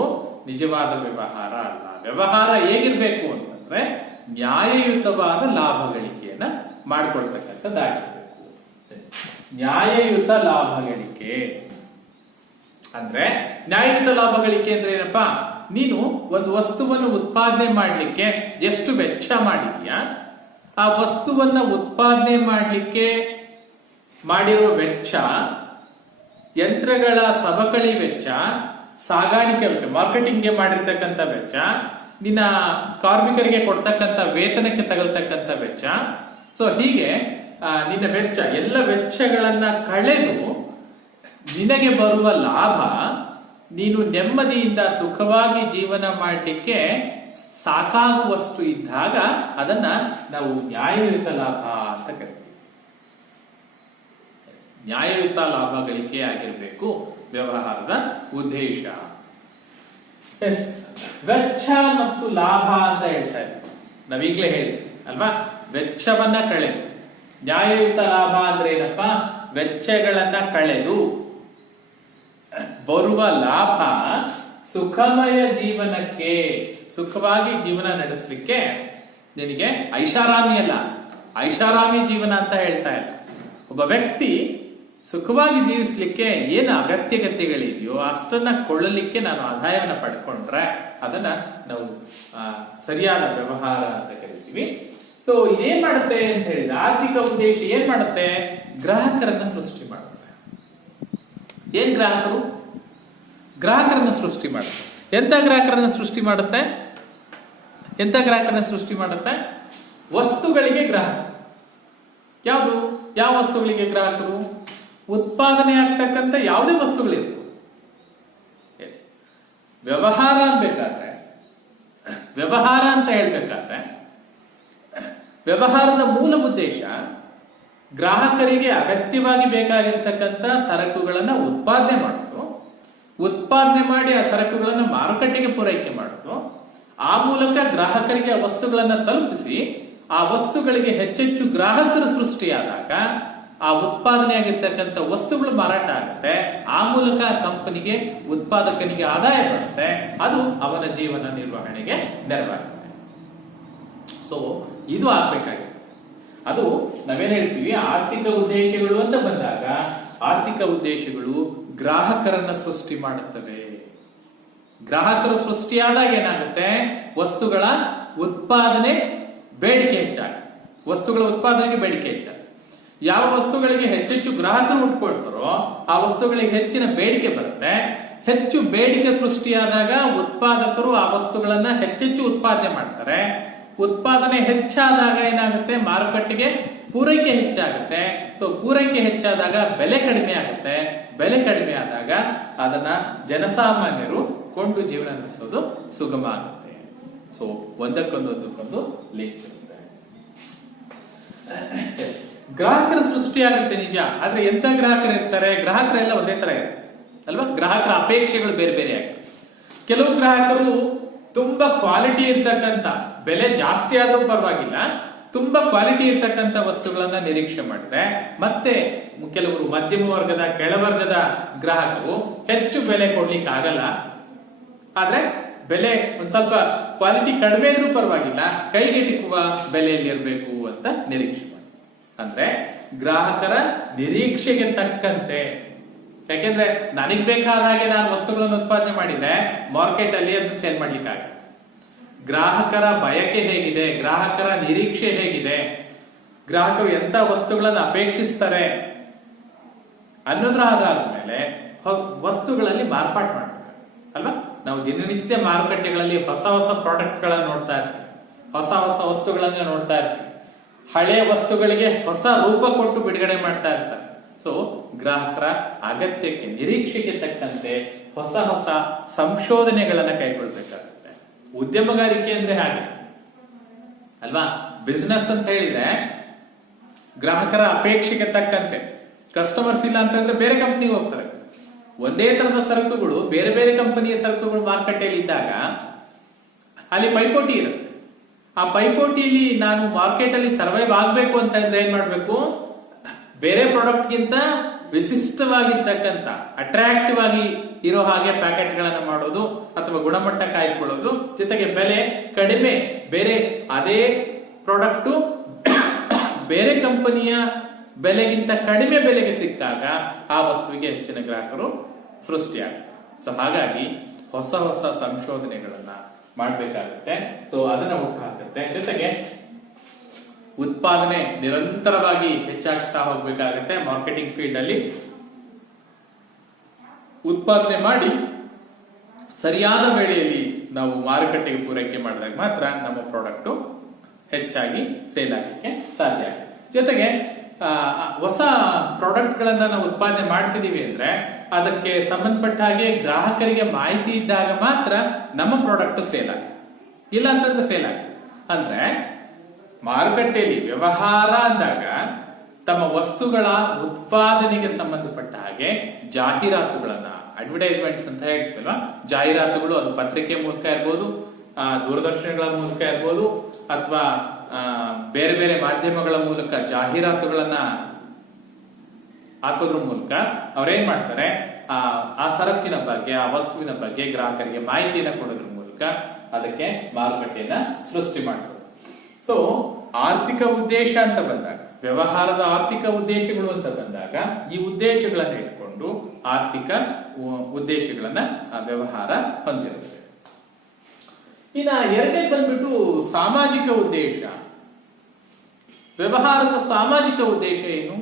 ನಿಜವಾದ ವ್ಯವಹಾರ ಅಲ್ಲ. ವ್ಯವಹಾರ ಹೇಗಿರ್ಬೇಕು ಅಂತಂದ್ರೆ ನ್ಯಾಯಯುತವಾದ ಲಾಭ ಗಳಿಕೆಯನ್ನ ಮಾಡ್ಕೊಳ್ತಕ್ಕಂಥದ್ದಾಗಿರ್ಬೇಕು. ನ್ಯಾಯಯುತ ಲಾಭ ಗಳಿಕೆ ಅಂದ್ರೆ, ನ್ಯಾಯಯುತ ಲಾಭ ಗಳಿಕೆ ಅಂದ್ರೆ ಏನಪ್ಪಾ? ನೀನು ಒಂದು ವಸ್ತುವನ್ನು ಉತ್ಪಾದನೆ ಮಾಡಲಿಕ್ಕೆ ಎಷ್ಟು ವೆಚ್ಚ ಮಾಡಿದ್ಯಾ, ಆ ವಸ್ತುವನ್ನ ಉತ್ಪಾದನೆ ಮಾಡಲಿಕ್ಕೆ ಮಾಡಿರೋ ವೆಚ್ಚ, ಯಂತ್ರಗಳ ಸವಕಳಿ ವೆಚ್ಚ, ಸಾಗಾಣಿಕೆ ವೆಚ್ಚ, ಮಾರ್ಕೆಟಿಂಗ್ಗೆ ಮಾಡಿರ್ತಕ್ಕಂಥ ವೆಚ್ಚ, ನಿನ್ನ ಕಾರ್ಮಿಕರಿಗೆ ಕೊಡ್ತಕ್ಕಂಥ ವೇತನಕ್ಕೆ ತಗಲ್ತಕ್ಕಂಥ ವೆಚ್ಚ, ಸೊ ಹೀಗೆ ನಿನ್ನ ವೆಚ್ಚ ಎಲ್ಲ ವೆಚ್ಚಗಳನ್ನ ಕಳೆದು ನಿನಗೆ ಬರುವ ಲಾಭ ನೀನು ನೆಮ್ಮದಿಯಿಂದ ಸುಖವಾಗಿ ಜೀವನ ಮಾಡಲಿಕ್ಕೆ ಸಾಕಾಗುವಷ್ಟು ಇದ್ದಾಗ ಅದನ್ನ ನಾವು ನ್ಯಾಯಯುತ ಲಾಭ ಅಂತ ಕರಿತೀವಿ. ನ್ಯಾಯಯುತ ಲಾಭ ಗಳಿಕೆ ಆಗಿರಬೇಕು ವ್ಯವಹಾರದ ಉದ್ದೇಶ. ವೆಚ್ಚ ಮತ್ತು ಲಾಭ ಅಂತ ಹೇಳ್ತಾ ಇದ್ದೀವಿ, ನಾವೀಗ್ಲೇ ಹೇಳಿದ್ವಿ ಅಲ್ವಾ? ವೆಚ್ಚವನ್ನ ಕಳೆದು, ನ್ಯಾಯಯುತ ಲಾಭ ಅಂದ್ರೆ ಏನಪ್ಪ? ವೆಚ್ಚಗಳನ್ನ ಕಳೆದು ಬರುವ ಲಾಭ ಸುಖಮಯ ಜೀವನಕ್ಕೆ, ಸುಖವಾಗಿ ಜೀವನ ನಡೆಸಲಿಕ್ಕೆ ನಿನಗೆ ಐಷಾರಾಮಿ ಅಲ್ಲ, ಐಷಾರಾಮಿ ಜೀವನ ಅಂತ ಹೇಳ್ತಾ ಇಲ್ಲ. ಒಬ್ಬ ವ್ಯಕ್ತಿ ಸುಖವಾಗಿ ಜೀವಿಸ್ಲಿಕ್ಕೆ ಏನು ಅಗತ್ಯತೆಗಳಿದೆಯೋ ಅಷ್ಟನ್ನ ಕೊಳ್ಳಲಿಕ್ಕೆ ನಾನು ಆದಾಯವನ್ನ ಪಡ್ಕೊಂಡ್ರೆ ಅದನ್ನ ನಾವು ಸರಿಯಾದ ವ್ಯವಹಾರ ಅಂತ ಕರಿತೀವಿ. ಸೊ ಇದೇನ್ ಮಾಡುತ್ತೆ ಅಂತ ಹೇಳಿದ್ರೆ, ಆರ್ಥಿಕ ಉದ್ದೇಶ ಏನ್ ಮಾಡುತ್ತೆ? ಗ್ರಾಹಕರನ್ನ ಸೃಷ್ಟಿ ಮಾಡುತ್ತೆ. ಏನ್ ಗ್ರಾಹಕರು? ಗ್ರಾಹಕರನ್ನ ಸೃಷ್ಟಿ ಮಾಡುತ್ತೆ. ಎಂತ ಗ್ರಾಹಕರನ್ನ ಸೃಷ್ಟಿ ಮಾಡುತ್ತೆ? ಎಂತ ಗ್ರಾಹಕರನ್ನ ಸೃಷ್ಟಿ ಮಾಡುತ್ತೆ? ವಸ್ತುಗಳಿಗೆ ಗ್ರಾಹಕ. ಯಾವುದು? ಯಾವ ವಸ್ತುಗಳಿಗೆ ಗ್ರಾಹಕರು? ಉತ್ಪಾದನೆ ಆಗ್ತಕ್ಕಂಥ ಯಾವುದೇ ವಸ್ತುಗಳಿವೆ. ವ್ಯವಹಾರ ಅನ್ಬೇಕಾದ್ರೆ, ವ್ಯವಹಾರ ಅಂತ ಹೇಳ್ಬೇಕಾದ್ರೆ ವ್ಯವಹಾರದ ಮೂಲ ಉದ್ದೇಶ ಗ್ರಾಹಕರಿಗೆ ಅಗತ್ಯವಾಗಿ ಬೇಕಾಗಿರ್ತಕ್ಕಂಥ ಸರಕುಗಳನ್ನ ಉತ್ಪಾದನೆ ಮಾಡೋದು, ಉತ್ಪಾದನೆ ಮಾಡಿ ಆ ಸರಕುಗಳನ್ನು ಮಾರುಕಟ್ಟೆಗೆ ಪೂರೈಕೆ ಮಾಡೋದು, ಆ ಮೂಲಕ ಗ್ರಾಹಕರಿಗೆ ಆ ವಸ್ತುಗಳನ್ನ ತಲುಪಿಸಿ ಆ ವಸ್ತುಗಳಿಗೆ ಹೆಚ್ಚೆಚ್ಚು ಗ್ರಾಹಕರು ಸೃಷ್ಟಿಯಾದಾಗ ಆ ಉತ್ಪಾದನೆ ಆಗಿರ್ತಕ್ಕಂಥ ವಸ್ತುಗಳು ಮಾರಾಟ ಆಗುತ್ತೆ, ಆ ಮೂಲಕ ಕಂಪನಿಗೆ, ಉತ್ಪಾದಕನಿಗೆ ಆದಾಯ ಬರುತ್ತೆ, ಅದು ಅವನ ಜೀವನ ನಿರ್ವಹಣೆಗೆ ನೆರವಾಗುತ್ತೆ. ಸೊ ಇದು ಆಗ್ಬೇಕಾಗಿದೆ. ಅದು ನಾವೇನ್ ಹೇಳ್ತೀವಿ, ಆರ್ಥಿಕ ಉದ್ದೇಶಗಳು ಅಂತ ಬಂದಾಗ ಆರ್ಥಿಕ ಉದ್ದೇಶಗಳು ಗ್ರಾಹಕರನ್ನ ಸೃಷ್ಟಿ ಮಾಡುತ್ತವೆ. ಗ್ರಾಹಕರು ಸೃಷ್ಟಿಯಾದಾಗ ಏನಾಗುತ್ತೆ? ವಸ್ತುಗಳ ಉತ್ಪಾದನೆ ಬೇಡಿಕೆ ಹೆಚ್ಚಾಗುತ್ತೆ. ವಸ್ತುಗಳ ಉತ್ಪಾದನೆಗೆ ಬೇಡಿಕೆ ಹೆಚ್ಚಾಗುತ್ತೆ. ಯಾವ ವಸ್ತುಗಳಿಗೆ ಹೆಚ್ಚೆಚ್ಚು ಗ್ರಾಹಕರು ಉಟ್ಕೊಳ್ತಾರೋ ಆ ವಸ್ತುಗಳಿಗೆ ಹೆಚ್ಚಿನ ಬೇಡಿಕೆ ಬರುತ್ತೆ. ಹೆಚ್ಚು ಬೇಡಿಕೆ ಸೃಷ್ಟಿಯಾದಾಗ ಉತ್ಪಾದಕರು ಆ ವಸ್ತುಗಳನ್ನ ಹೆಚ್ಚೆಚ್ಚು ಉತ್ಪಾದನೆ ಮಾಡ್ತಾರೆ. ಉತ್ಪಾದನೆ ಹೆಚ್ಚಾದಾಗ ಏನಾಗುತ್ತೆ? ಮಾರುಕಟ್ಟೆಗೆ ಪೂರೈಕೆ ಹೆಚ್ಚಾಗುತ್ತೆ. ಸೊ ಪೂರೈಕೆ ಹೆಚ್ಚಾದಾಗ ಬೆಲೆ ಕಡಿಮೆ ಆಗುತ್ತೆ. ಬೆಲೆ ಕಡಿಮೆ ಆದಾಗ ಅದನ್ನ ಜನಸಾಮಾನ್ಯರು ಕೊಂಡು ಜೀವನ ನಡೆಸೋದು ಸುಗಮ ಆಗುತ್ತೆ. ಸೊ ಒಂದಕ್ಕೊಂದು ಲಿಂಕ್ ಇರುತ್ತೆ. ಗ್ರಾಹಕರ ಸೃಷ್ಟಿಯಾಗುತ್ತೆ ನಿಜ, ಆದ್ರೆ ಎಂತ ಗ್ರಾಹಕರು ಇರ್ತಾರೆ? ಗ್ರಾಹಕರೆಲ್ಲ ಒಂದೇ ತರ ಇರುತ್ತೆ ಅಲ್ವಾ? ಗ್ರಾಹಕರ ಅಪೇಕ್ಷೆಗಳು ಬೇರೆ ಬೇರೆ ಆಗುತ್ತೆ. ಕೆಲವು ಗ್ರಾಹಕರು ತುಂಬಾ ಕ್ವಾಲಿಟಿ ಇರ್ತಕ್ಕಂಥ, ಬೆಲೆ ಜಾಸ್ತಿ ಆದ್ರೂ ಪರವಾಗಿಲ್ಲ, ತುಂಬಾ ಕ್ವಾಲಿಟಿ ಇರ್ತಕ್ಕಂಥ ವಸ್ತುಗಳನ್ನ ನಿರೀಕ್ಷೆ ಮಾಡಿದ್ರೆ, ಮತ್ತೆ ಕೆಲವರು ಮಧ್ಯಮ ವರ್ಗದ, ಕೆಳವರ್ಗದ ಗ್ರಾಹಕರು ಹೆಚ್ಚು ಬೆಲೆ ಕೊಡ್ಲಿಕ್ಕೆ ಆಗಲ್ಲ, ಆದ್ರೆ ಬೆಲೆ ಒಂದ್ ಸ್ವಲ್ಪ ಕ್ವಾಲಿಟಿ ಕಡಿಮೆ ಇದ್ರೂ ಪರವಾಗಿಲ್ಲ, ಕೈಗೆಟುಕುವ ಬೆಲೆಯಲ್ಲಿ ಇರಬೇಕು ಅಂತ ನಿರೀಕ್ಷೆ ಮಾಡಿ. ಅಂದ್ರೆ ಗ್ರಾಹಕರ ನಿರೀಕ್ಷೆಗೆ ತಕ್ಕಂತೆ, ಯಾಕೆಂದ್ರೆ ನನಗ್ ಬೇಕಾದ ಹಾಗೆ ನಾನು ವಸ್ತುಗಳನ್ನು ಉತ್ಪಾದನೆ ಮಾಡಿದ್ರೆ ಮಾರ್ಕೆಟ್ ಅಲ್ಲಿ ಅದನ್ನ ಸೇಲ್ ಮಾಡ್ಲಿಕ್ಕಾಗಲ್ಲ. ಗ್ರಾಹಕರ ಬಯಕೆ ಹೇಗಿದೆ, ಗ್ರಾಹಕರ ನಿರೀಕ್ಷೆ ಹೇಗಿದೆ, ಗ್ರಾಹಕರು ಎಂತ ವಸ್ತುಗಳನ್ನು ಅಪೇಕ್ಷಿಸ್ತಾರೆ ಅನ್ನೋದ್ರ ಆಧಾರದ ಮೇಲೆ ವಸ್ತುಗಳಲ್ಲಿ ಮಾರ್ಪಾಟ್ ಮಾಡ್ಬೇಕು ಅಲ್ವಾ? ನಾವು ದಿನನಿತ್ಯ ಮಾರುಕಟ್ಟೆಗಳಲ್ಲಿ ಹೊಸ ಹೊಸ ಪ್ರಾಡಕ್ಟ್ ಗಳನ್ನ ನೋಡ್ತಾ ಇರ್ತೀವಿ, ಹೊಸ ಹೊಸ ವಸ್ತುಗಳನ್ನ ನೋಡ್ತಾ ಇರ್ತೀವಿ. ಹಳೆಯ ವಸ್ತುಗಳಿಗೆ ಹೊಸ ರೂಪ ಕೊಟ್ಟು ಬಿಡುಗಡೆ ಮಾಡ್ತಾ ಇರ್ತಾರೆ. ಸೊ ಗ್ರಾಹಕರ ಅಗತ್ಯಕ್ಕೆ, ನಿರೀಕ್ಷೆಗೆ ತಕ್ಕಂತೆ ಹೊಸ ಹೊಸ ಸಂಶೋಧನೆಗಳನ್ನ ಕೈಗೊಳ್ಬೇಕಾಗುತ್ತೆ. ಉದ್ಯಮಗಾರಿಕೆ ಅಂದ್ರೆ ಹಾಗೆ ಅಲ್ವಾ? ಬಿಸಿನೆಸ್ ಅಂತ ಹೇಳಿದ್ರೆ ಗ್ರಾಹಕರ ಅಪೇಕ್ಷೆಗೆ ತಕ್ಕಂತೆ, ಕಸ್ಟಮರ್ಸ್ ಇಲ್ಲ ಅಂತಂದ್ರೆ ಬೇರೆ ಕಂಪನಿಗೆ ಹೋಗ್ತಾರೆ. ಒಂದೇ ತರದ ಸರಕುಗಳು, ಬೇರೆ ಬೇರೆ ಕಂಪನಿಯ ಸರಕುಗಳು ಮಾರುಕಟ್ಟೆಯಲ್ಲಿ ಇದ್ದಾಗ ಅಲ್ಲಿ ಪೈಪೋಟಿ ಇರುತ್ತೆ. ಆ ಪೈಪೋಟಿಯಲ್ಲಿ ನಾನು ಮಾರ್ಕೆಟ್ ಅಲ್ಲಿ ಸರ್ವೈವ್ ಆಗ್ಬೇಕು ಅಂತ ಇದ್ರೆ ಏನ್ ಮಾಡ್ಬೇಕು? ಬೇರೆ ಪ್ರಾಡಕ್ಟ್ ಗಿಂತ ವಿಶಿಷ್ಟವಾಗಿರ್ತಕ್ಕಂಥ, ಅಟ್ರಾಕ್ಟಿವ್ ಆಗಿ ಇರೋ ಹಾಗೆ ಪ್ಯಾಕೆಟ್ ಗಳನ್ನ ಮಾಡೋದು ಅಥವಾ ಗುಣಮಟ್ಟ ಕಾಯ್ದುಕೊಳ್ಳೋದು, ಜೊತೆಗೆ ಬೆಲೆ ಕಡಿಮೆ, ಬೇರೆ ಅದೇ ಪ್ರಾಡಕ್ಟ್ ಬೇರೆ ಕಂಪನಿಯ ಬೆಲೆಗಿಂತ ಕಡಿಮೆ ಬೆಲೆಗೆ ಸಿಕ್ಕಾಗ ಆ ವಸ್ತುವಿಗೆ ಹೆಚ್ಚಿನ ಗ್ರಾಹಕರು ಸೃಷ್ಟಿಯಾಗ್ತಾರೆ. ಸೊ ಹಾಗಾಗಿ ಹೊಸ ಹೊಸ ಸಂಶೋಧನೆಗಳನ್ನ ಮಾಡಬೇಕಾಗುತ್ತೆ. ಸೊ ಅದನ್ನ ಹುಟ್ಟು ಹಾಕುತ್ತೆ. ಜೊತೆಗೆ ಉತ್ಪಾದನೆ ನಿರಂತರವಾಗಿ ಹೆಚ್ಚಾಗ್ತಾ ಹೋಗ್ಬೇಕಾಗತ್ತೆ. ಮಾರ್ಕೆಟಿಂಗ್ ಫೀಲ್ಡ್ ಅಲ್ಲಿ ಉತ್ಪಾದನೆ ಮಾಡಿ ಸರಿಯಾದ ವೇಳೆಯಲ್ಲಿ ನಾವು ಮಾರುಕಟ್ಟೆಗೆ ಪೂರೈಕೆ ಮಾಡಿದಾಗ ಮಾತ್ರ ನಮ್ಮ ಪ್ರಾಡಕ್ಟ್ ಹೆಚ್ಚಾಗಿ ಸೇಲ್ ಆಗಲಿಕ್ಕೆ ಸಾಧ್ಯ ಆಗುತ್ತೆ. ಜೊತೆಗೆ ಹೊಸ ಪ್ರಾಡಕ್ಟ್ ಗಳನ್ನ ನಾವು ಉತ್ಪಾದನೆ ಮಾಡ್ತಿದೀವಿ ಅಂದ್ರೆ ಅದಕ್ಕೆ ಸಂಬಂಧಪಟ್ಟ ಹಾಗೆ ಗ್ರಾಹಕರಿಗೆ ಮಾಹಿತಿ ಇದ್ದಾಗ ಮಾತ್ರ ನಮ್ಮ ಪ್ರಾಡಕ್ಟ್ ಸೇಲ್ ಆಗುತ್ತೆ. ಇಲ್ಲ ಅಂತಂದ್ರೆ ಸೇಲ್ ಆಗುತ್ತೆ. ಅಂದ್ರೆ ಮಾರುಕಟ್ಟೆಯಲ್ಲಿ ವ್ಯವಹಾರ ಅಂದಾಗ ತಮ್ಮ ವಸ್ತುಗಳ ಉತ್ಪಾದನೆಗೆ ಸಂಬಂಧಪಟ್ಟ ಹಾಗೆ ಜಾಹೀರಾತುಗಳನ್ನ, ಅಡ್ವರ್ಟೈಸ್ಮೆಂಟ್ಸ್ ಅಂತ ಹೇಳ್ತೀವಲ್ವಾ, ಜಾಹೀರಾತುಗಳು ಅದು ಪತ್ರಿಕೆ ಮೂಲಕ ಇರ್ಬೋದು, ದೂರದರ್ಶನಗಳ ಮೂಲಕ ಇರ್ಬೋದು, ಅಥವಾ ಬೇರೆ ಬೇರೆ ಮಾಧ್ಯಮಗಳ ಮೂಲಕ ಜಾಹೀರಾತುಗಳನ್ನ ಹಾಕೋದ್ರ ಮೂಲಕ ಅವ್ರೇನ್ ಮಾಡ್ತಾರೆ, ಆ ಸರಕಿನ ಬಗ್ಗೆ, ಆ ವಸ್ತುವಿನ ಬಗ್ಗೆ ಗ್ರಾಹಕರಿಗೆ ಮಾಹಿತಿಯನ್ನ ಕೊಡೋದ್ರ ಮೂಲಕ ಅದಕ್ಕೆ ಮಾರುಕಟ್ಟೆಯನ್ನ ಸೃಷ್ಟಿ ಮಾಡ್ತಾರೆ. ಸೊ ಆರ್ಥಿಕ ಉದ್ದೇಶ ಅಂತ ಬಂದಾಗ, ವ್ಯವಹಾರದ ಆರ್ಥಿಕ ಉದ್ದೇಶಗಳು ಅಂತ ಬಂದಾಗ ಈ ಉದ್ದೇಶಗಳನ್ನ ಇಟ್ಕೊಂಡು ಆರ್ಥಿಕ ಉದ್ದೇಶಗಳನ್ನ ವ್ಯವಹಾರ ಹೊಂದಿರುತ್ತೆ. ಇನ್ನ ಎರಡನೇ ಬಂದ್ಬಿಟ್ಟು ಸಾಮಾಜಿಕ ಉದ್ದೇಶ. ವ್ಯವಹಾರದ ಸಾಮಾಜಿಕ ಉದ್ದೇಶ ಏನು?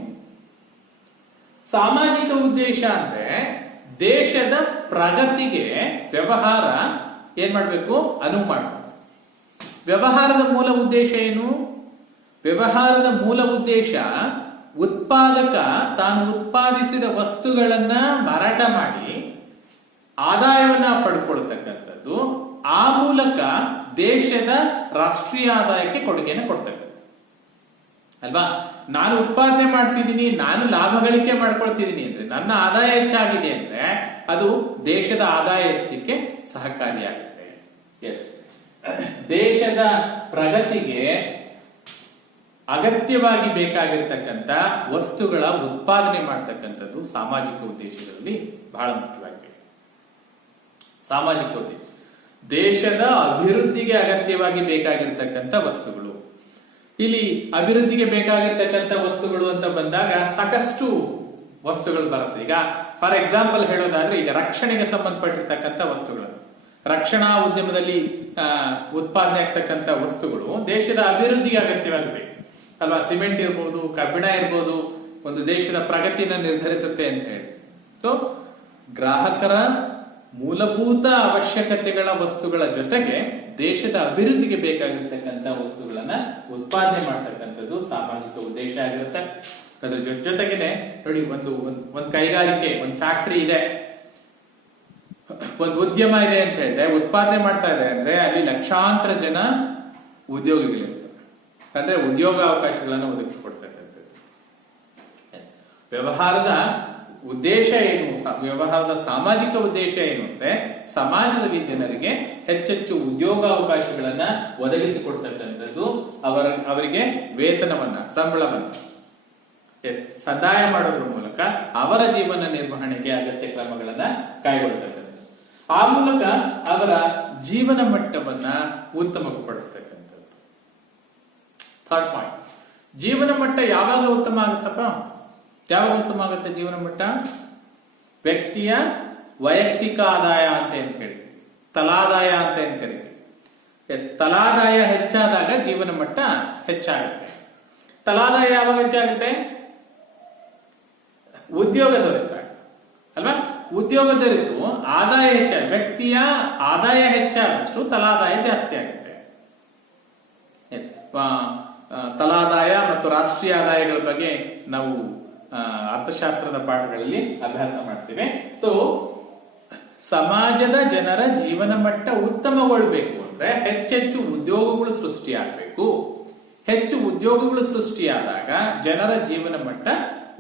ಸಾಮಾಜಿಕ ಉದ್ದೇಶ ಅಂದ್ರೆ ದೇಶದ ಪ್ರಗತಿಗೆ ವ್ಯವಹಾರ ಏನ್ ಮಾಡ್ಬೇಕು, ಅನುವು ಮಾಡಬೇಕು. ವ್ಯವಹಾರದ ಮೂಲ ಉದ್ದೇಶ ಏನು? ವ್ಯವಹಾರದ ಮೂಲ ಉದ್ದೇಶ ಉತ್ಪಾದಕ ತಾನು ಉತ್ಪಾದಿಸಿದ ವಸ್ತುಗಳನ್ನ ಮಾರಾಟ ಮಾಡಿ ಆದಾಯವನ್ನ ಪಡ್ಕೊಳ್ತಕ್ಕಂಥದ್ದು, ಆ ಮೂಲಕ ದೇಶದ ರಾಷ್ಟ್ರೀಯ ಆದಾಯಕ್ಕೆ ಕೊಡುಗೆಯನ್ನು ಕೊಡ್ತಕ್ಕಂಥದ್ದು ಅಲ್ವಾ. ನಾನು ಉತ್ಪಾದನೆ ಮಾಡ್ತಿದ್ದೀನಿ, ನಾನು ಲಾಭ ಗಳಿಕೆ ಮಾಡ್ಕೊಳ್ತಿದ್ದೀನಿ ಅಂದ್ರೆ, ನನ್ನ ಆದಾಯ ಹೆಚ್ಚಾಗಿದೆ ಅಂದ್ರೆ ಅದು ದೇಶದ ಆದಾಯ ಹೆಚ್ಚಲಿಕ್ಕೆ ಸಹಕಾರಿಯಾಗುತ್ತೆ. ದೇಶದ ಪ್ರಗತಿಗೆ ಅಗತ್ಯವಾಗಿ ಬೇಕಾಗಿರ್ತಕ್ಕಂಥ ವಸ್ತುಗಳ ಉತ್ಪಾದನೆ ಮಾಡ್ತಕ್ಕಂಥದ್ದು ಸಾಮಾಜಿಕ ಉದ್ದೇಶಗಳಲ್ಲಿ ಬಹಳ ಮುಖ್ಯವಾಗಿದೆ. ಸಾಮಾಜಿಕ ಉದ್ದೇಶ ದೇಶದ ಅಭಿವೃದ್ಧಿಗೆ ಅಗತ್ಯವಾಗಿ ಬೇಕಾಗಿರ್ತಕ್ಕಂಥ ವಸ್ತುಗಳು. ಇಲ್ಲಿ ಅಭಿವೃದ್ಧಿಗೆ ಬೇಕಾಗಿರ್ತಕ್ಕಂಥ ವಸ್ತುಗಳು ಅಂತ ಬಂದಾಗ ಸಾಕಷ್ಟು ವಸ್ತುಗಳು ಬರುತ್ತೆ. ಈಗ ಫಾರ್ ಎಕ್ಸಾಂಪಲ್ ಹೇಳೋದಾದ್ರೆ, ಈಗ ರಕ್ಷಣೆಗೆ ಸಂಬಂಧಪಟ್ಟಿರ್ತಕ್ಕಂಥ ವಸ್ತುಗಳು, ರಕ್ಷಣಾ ಉದ್ಯಮದಲ್ಲಿ ಉತ್ಪಾದನೆ ಆಗ್ತಕ್ಕಂಥ ವಸ್ತುಗಳು ದೇಶದ ಅಭಿವೃದ್ಧಿಗೆ ಅಗತ್ಯವಾಗಬೇಕು ಅಲ್ವಾ. ಸಿಮೆಂಟ್ ಇರ್ಬೋದು, ಕಬ್ಬಿಣ ಇರ್ಬೋದು, ಒಂದು ದೇಶದ ಪ್ರಗತಿಯನ್ನು ನಿರ್ಧರಿಸುತ್ತೆ ಅಂತ ಹೇಳಿ. ಸೊ ಗ್ರಾಹಕರ ಮೂಲಭೂತ ಅವಶ್ಯಕತೆಗಳ ವಸ್ತುಗಳ ಜೊತೆಗೆ ದೇಶದ ಅಭಿವೃದ್ಧಿಗೆ ಬೇಕಾಗಿರ್ತಕ್ಕಂಥ ವಸ್ತುಗಳನ್ನ ಉತ್ಪಾದನೆ ಮಾಡ್ತಕ್ಕಂಥದ್ದು ಸಾಮಾಜಿಕ ಉದ್ದೇಶ ಆಗಿರುತ್ತೆ. ಅದ್ರ ಜೊತೆಗೇನೆ ನೋಡಿ, ಒಂದು ಕೈಗಾರಿಕೆ, ಒಂದು ಫ್ಯಾಕ್ಟರಿ ಇದೆ, ಒಂದು ಉದ್ಯಮ ಇದೆ ಅಂತ ಹೇಳಿದ್ರೆ, ಉತ್ಪಾದನೆ ಮಾಡ್ತಾ ಇದೆ ಅಂದ್ರೆ ಅಲ್ಲಿ ಲಕ್ಷಾಂತರ ಜನ ಉದ್ಯೋಗಿಗಳಿರ್ತಾರೆ. ಅಂದ್ರೆ ಉದ್ಯೋಗ ಅವಕಾಶಗಳನ್ನು ಒದಗಿಸಿಕೊಡ್ತಕ್ಕಂಥದ್ದು. ವ್ಯವಹಾರದ ಉದ್ದೇಶ ಏನು, ವ್ಯವಹಾರದ ಸಾಮಾಜಿಕ ಉದ್ದೇಶ ಏನು ಅಂದ್ರೆ ಸಮಾಜದಲ್ಲಿ ಜನರಿಗೆ ಹೆಚ್ಚೆಚ್ಚು ಉದ್ಯೋಗಾವಕಾಶಗಳನ್ನ ಒದಗಿಸಿಕೊಡ್ತಕ್ಕಂಥದ್ದು, ಅವರಿಗೆ ವೇತನವನ್ನ, ಸಂಬಳವನ್ನ ಸಂದಾಯ ಮಾಡೋದ್ರ ಮೂಲಕ ಅವರ ಜೀವನ ನಿರ್ವಹಣೆಗೆ ಅಗತ್ಯ ಕ್ರಮಗಳನ್ನ ಕೈಗೊಳ್ತಕ್ಕಂಥದ್ದು, ಆ ಮೂಲಕ ಅವರ ಜೀವನ ಮಟ್ಟವನ್ನ ಉತ್ತಮಪಡಿಸ್ತಕ್ಕಂಥದ್ದು. ಥರ್ಡ್ ಪಾಯಿಂಟ್, ಜೀವನ ಮಟ್ಟ ಯಾವಾಗ ಉತ್ತಮ ಆಗುತ್ತಪ್ಪ? ಯಾವಾಗ ಉತ್ತಮ ಆಗುತ್ತೆ ಜೀವನ ಮಟ್ಟ? ವ್ಯಕ್ತಿಯ ವೈಯಕ್ತಿಕ ಆದಾಯ ಅಂತ ಏನ್ ಕೇಳ್ತೀವಿ, ತಲಾದಾಯ ಅಂತ ಏನ್ ಕರಿತೀವಿ. ತಲಾದಾಯ ಹೆಚ್ಚಾದಾಗ ಜೀವನ ಮಟ್ಟ ಹೆಚ್ಚಾಗುತ್ತೆ. ತಲಾದಾಯ ಯಾವಾಗ ಹೆಚ್ಚಾಗುತ್ತೆ? ಉದ್ಯೋಗ ದೊರೆತಾಗ ಅಲ್ವಾ. ಉದ್ಯೋಗ ದೊರೆತು ಆದಾಯ ಹೆಚ್ಚಾಗ, ವ್ಯಕ್ತಿಯ ಆದಾಯ ಹೆಚ್ಚಾದಷ್ಟು ತಲಾದಾಯ ಜಾಸ್ತಿ ಆಗುತ್ತೆ. ತಲಾದಾಯ ಮತ್ತು ರಾಷ್ಟ್ರೀಯ ಆದಾಯಗಳ ಬಗ್ಗೆ ನಾವು ಅರ್ಥಶಾಸ್ತ್ರದ ಪಾಠಗಳಲ್ಲಿ ಅಭ್ಯಾಸ ಮಾಡ್ತೇವೆ. ಸೊ ಸಮಾಜದ ಜನರ ಜೀವನ ಮಟ್ಟ ಉತ್ತಮಗೊಳ್ಬೇಕು ಅಂದ್ರೆ ಹೆಚ್ಚೆಚ್ಚು ಉದ್ಯೋಗಗಳು ಸೃಷ್ಟಿಯಾಗಬೇಕು. ಹೆಚ್ಚು ಉದ್ಯೋಗಗಳು ಸೃಷ್ಟಿಯಾದಾಗ ಜನರ ಜೀವನ ಮಟ್ಟ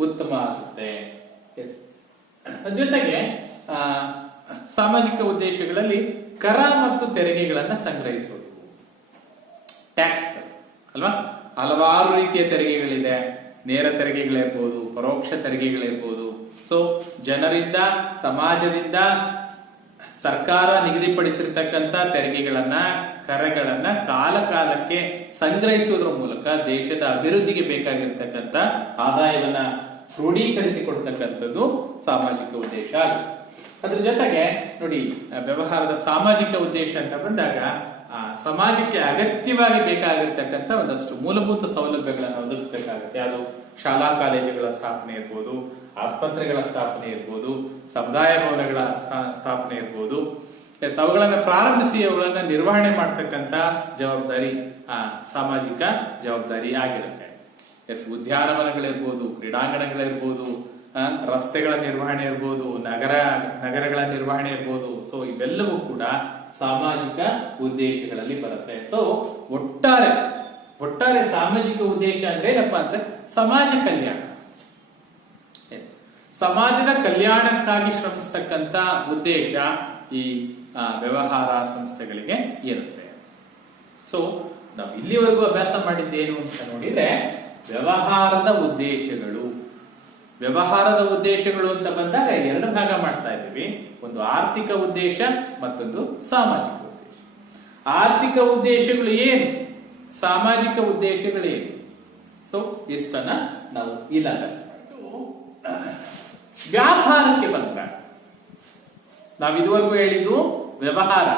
ಉತ್ತಮ ಆಗುತ್ತೆ. ಜೊತೆಗೆ ಸಾಮಾಜಿಕ ಉದ್ದೇಶಗಳಲ್ಲಿ ಕರ ಮತ್ತು ತೆರಿಗೆಗಳನ್ನ ಸಂಗ್ರಹಿಸೋದು, ಟ್ಯಾಕ್ಸ್ ಅಲ್ವಾ. ಹಲವಾರು ರೀತಿಯ ತೆರಿಗೆಗಳಿದೆ. ನೇರ ತೆರಿಗೆಗಳಿರ್ಬೋದು, ಪರೋಕ್ಷ ತೆರಿಗೆಗಳಿರ್ಬೋದು. ಸೊ ಜನರಿಂದ, ಸಮಾಜದಿಂದ ಸರ್ಕಾರ ನಿಗದಿಪಡಿಸಿರ್ತಕ್ಕಂಥ ತೆರಿಗೆಗಳನ್ನ, ಕರಗಳನ್ನ ಕಾಲ ಕಾಲಕ್ಕೆ ಸಂಗ್ರಹಿಸುವುದರ ಮೂಲಕ ದೇಶದ ಅಭಿವೃದ್ಧಿಗೆ ಬೇಕಾಗಿರ್ತಕ್ಕಂಥ ಆದಾಯವನ್ನ ಕ್ರೋಢೀಕರಿಸಿಕೊಡ್ತಕ್ಕಂಥದ್ದು ಸಾಮಾಜಿಕ ಉದ್ದೇಶ ಆಗಿದೆ. ಅದ್ರ ಜೊತೆಗೆ ನೋಡಿ, ವ್ಯವಹಾರದ ಸಾಮಾಜಿಕ ಉದ್ದೇಶ ಅಂತ ಬಂದಾಗ ಸಮಾಜಕ್ಕೆ ಅಗತ್ಯವಾಗಿ ಬೇಕಾಗಿರ್ತಕ್ಕಂಥ ಒಂದಷ್ಟು ಮೂಲಭೂತ ಸೌಲಭ್ಯಗಳನ್ನು ಒದಗಿಸಬೇಕಾಗುತ್ತೆ. ಅದು ಶಾಲಾ ಕಾಲೇಜುಗಳ ಸ್ಥಾಪನೆ ಇರ್ಬೋದು, ಆಸ್ಪತ್ರೆಗಳ ಸ್ಥಾಪನೆ ಇರ್ಬೋದು, ಸಮುದಾಯ ಭವನಗಳ ಸ್ಥಾಪನೆ ಇರ್ಬೋದು. ಅವುಗಳನ್ನ ಪ್ರಾರಂಭಿಸಿ ಅವುಗಳನ್ನ ನಿರ್ವಹಣೆ ಮಾಡ್ತಕ್ಕಂಥ ಜವಾಬ್ದಾರಿ ಸಾಮಾಜಿಕ ಜವಾಬ್ದಾರಿ ಆಗಿರುತ್ತೆ. ಉದ್ಯಾನವನಗಳಿರ್ಬೋದು, ಕ್ರೀಡಾಂಗಣಗಳಿರ್ಬೋದು, ರಸ್ತೆಗಳ ನಿರ್ವಹಣೆ ಇರ್ಬೋದು, ನಗರಗಳ ನಿರ್ವಹಣೆ ಇರ್ಬೋದು. ಸೊ ಇವೆಲ್ಲವೂ ಕೂಡ ಸಾಮಾಜಿಕ ಉದ್ದೇಶಗಳಲ್ಲಿ ಬರುತ್ತೆ. ಸೊ ಒಟ್ಟಾರೆ ಸಾಮಾಜಿಕ ಉದ್ದೇಶ ಅಂದ್ರೆ ಏನಪ್ಪಾ ಅಂದ್ರೆ ಸಮಾಜ ಕಲ್ಯಾಣ, ಸಮಾಜದ ಕಲ್ಯಾಣಕ್ಕಾಗಿ ಶ್ರಮಿಸ್ತಕ್ಕಂಥ ಉದ್ದೇಶ ಈ ವ್ಯವಹಾರ ಸಂಸ್ಥೆಗಳಿಗೆ ಇರುತ್ತೆ. ಸೊ ನಾವು ಇಲ್ಲಿವರೆಗೂ ಅಭ್ಯಾಸ ಮಾಡಿದ್ದೇನು ಅಂತ ನೋಡಿದ್ರೆ, ವ್ಯವಹಾರದ ಉದ್ದೇಶಗಳು ಅಂತ ಬಂದಾಗ ಎರಡು ಭಾಗ ಮಾಡ್ತಾ ಇದ್ದೀವಿ. ಒಂದು ಆರ್ಥಿಕ ಉದ್ದೇಶ, ಮತ್ತೊಂದು ಸಾಮಾಜಿಕ ಉದ್ದೇಶ. ಆರ್ಥಿಕ ಉದ್ದೇಶಗಳು ಏನು, ಸಾಮಾಜಿಕ ಉದ್ದೇಶಗಳೇನು? ಸೊ ಇಷ್ಟನ್ನ ನಾವು ಇಲ್ಲಿ ಅಭ್ಯಾಸ ಮಾಡಿದ್ದು. ವ್ಯಾಪಾರಕ್ಕೆ ಬಂದಾಗ ನಾವು ಇದುವರೆಗೂ ಹೇಳಿದ್ದು ವ್ಯವಹಾರ.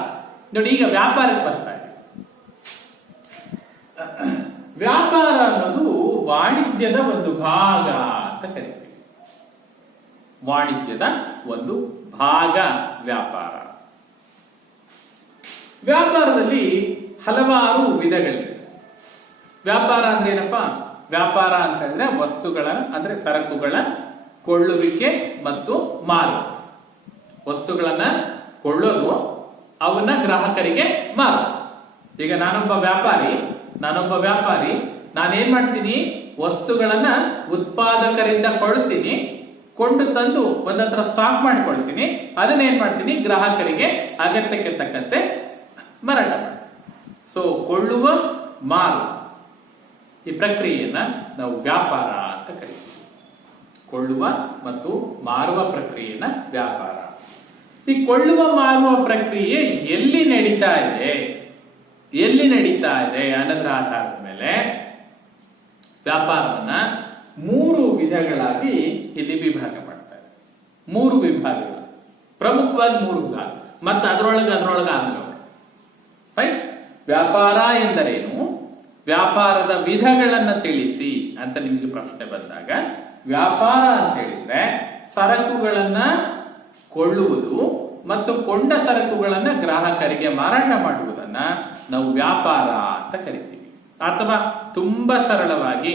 ನೋಡಿ, ಈಗ ವ್ಯಾಪಾರಕ್ಕೆ ಬರ್ತಾ ಇದೆ. ವ್ಯಾಪಾರ ಅನ್ನೋದು ವಾಣಿಜ್ಯದ ಒಂದು ಭಾಗ ಅಂತ ಕರಿತೀವಿ. ವಾಣಿಜ್ಯದ ಒಂದು ಭಾಗ ವ್ಯಾಪಾರ. ವ್ಯಾಪಾರದಲ್ಲಿ ಹಲವಾರು ವಿಧಗಳಿವೆ. ವ್ಯಾಪಾರ ಅಂದ್ರೆ ಏನಪ್ಪಾ? ವ್ಯಾಪಾರ ಅಂತಂದ್ರೆ ವಸ್ತುಗಳ ಅಂದ್ರೆ ಸರಕುಗಳ ಕೊಳ್ಳುವಿಕೆ ಮತ್ತು ಮಾರುವಿಕೆ. ವಸ್ತುಗಳನ್ನ ಕೊಳ್ಳೋದು, ಅವನ್ನ ಗ್ರಾಹಕರಿಗೆ ಮಾರೋದು. ಈಗ ನಾನೊಬ್ಬ ವ್ಯಾಪಾರಿ ನಾನೇನ್ ಮಾಡ್ತೀನಿ? ವಸ್ತುಗಳನ್ನ ಉತ್ಪಾದಕರಿಂದ ಕೊಳ್ಳುತ್ತೀನಿ, ಕೊಂಡು ತಂದು ಒಂದತ್ರ ಸ್ಟಾಕ್ ಮಾಡ್ಕೊಳ್ತೀನಿ. ಅದನ್ನೇನ್ ಮಾಡ್ತೀನಿ? ಗ್ರಾಹಕರಿಗೆ ಅಗತ್ಯಕ್ಕೆ ತಕ್ಕಂತೆ ಮಾರಾಟ ಮಾಡ್ತೀನಿ. ಸೊ ಕೊಳ್ಳುವ ಮಾರು ಈ ಪ್ರಕ್ರಿಯೆಯನ್ನ ನಾವು ವ್ಯಾಪಾರ ಅಂತ ಕರಿತೀವಿ. ಕೊಳ್ಳುವ ಮತ್ತು ಮಾರುವ ಪ್ರಕ್ರಿಯೆಯನ್ನ ವ್ಯಾಪಾರ. ಈ ಕೊಳ್ಳುವ ಮಾರುವ ಪ್ರಕ್ರಿಯೆ ಎಲ್ಲಿ ನಡೀತಾ ಇದೆ ಅನ್ನೋದ್ರ ಆಧಾರದ ಮೇಲೆ ವ್ಯಾಪಾರವನ್ನ 3 ವಿಧಗಳಾಗಿ ಇಲ್ಲಿ ವಿಭಾಗ ಮಾಡ್ತಾರೆ. 3 ವಿಭಾಗಗಳು, ಪ್ರಮುಖವಾಗಿ 3 ವಿಭಾಗ, ಮತ್ತು ಅದರೊಳಗೆ ಅಂಗಗಳು. ರೈಟ್? ವ್ಯಾಪಾರ ಎಂದರೇನು, ವ್ಯಾಪಾರದ ವಿಧಗಳನ್ನ ತಿಳಿಸಿ ಅಂತ ನಿಮ್ಗೆ ಪ್ರಶ್ನೆ ಬಂದಾಗ, ವ್ಯಾಪಾರ ಅಂತ ಹೇಳಿದ್ರೆ ಸರಕುಗಳನ್ನ ಕೊಳ್ಳುವುದು ಮತ್ತು ಕೊಂಡ ಸರಕುಗಳನ್ನ ಗ್ರಾಹಕರಿಗೆ ಮಾರಾಟ ಮಾಡುವುದನ್ನ ನಾವು ವ್ಯಾಪಾರ ಅಂತ ಕರಿತೀವಿ. ಅಥವಾ ತುಂಬಾ ಸರಳವಾಗಿ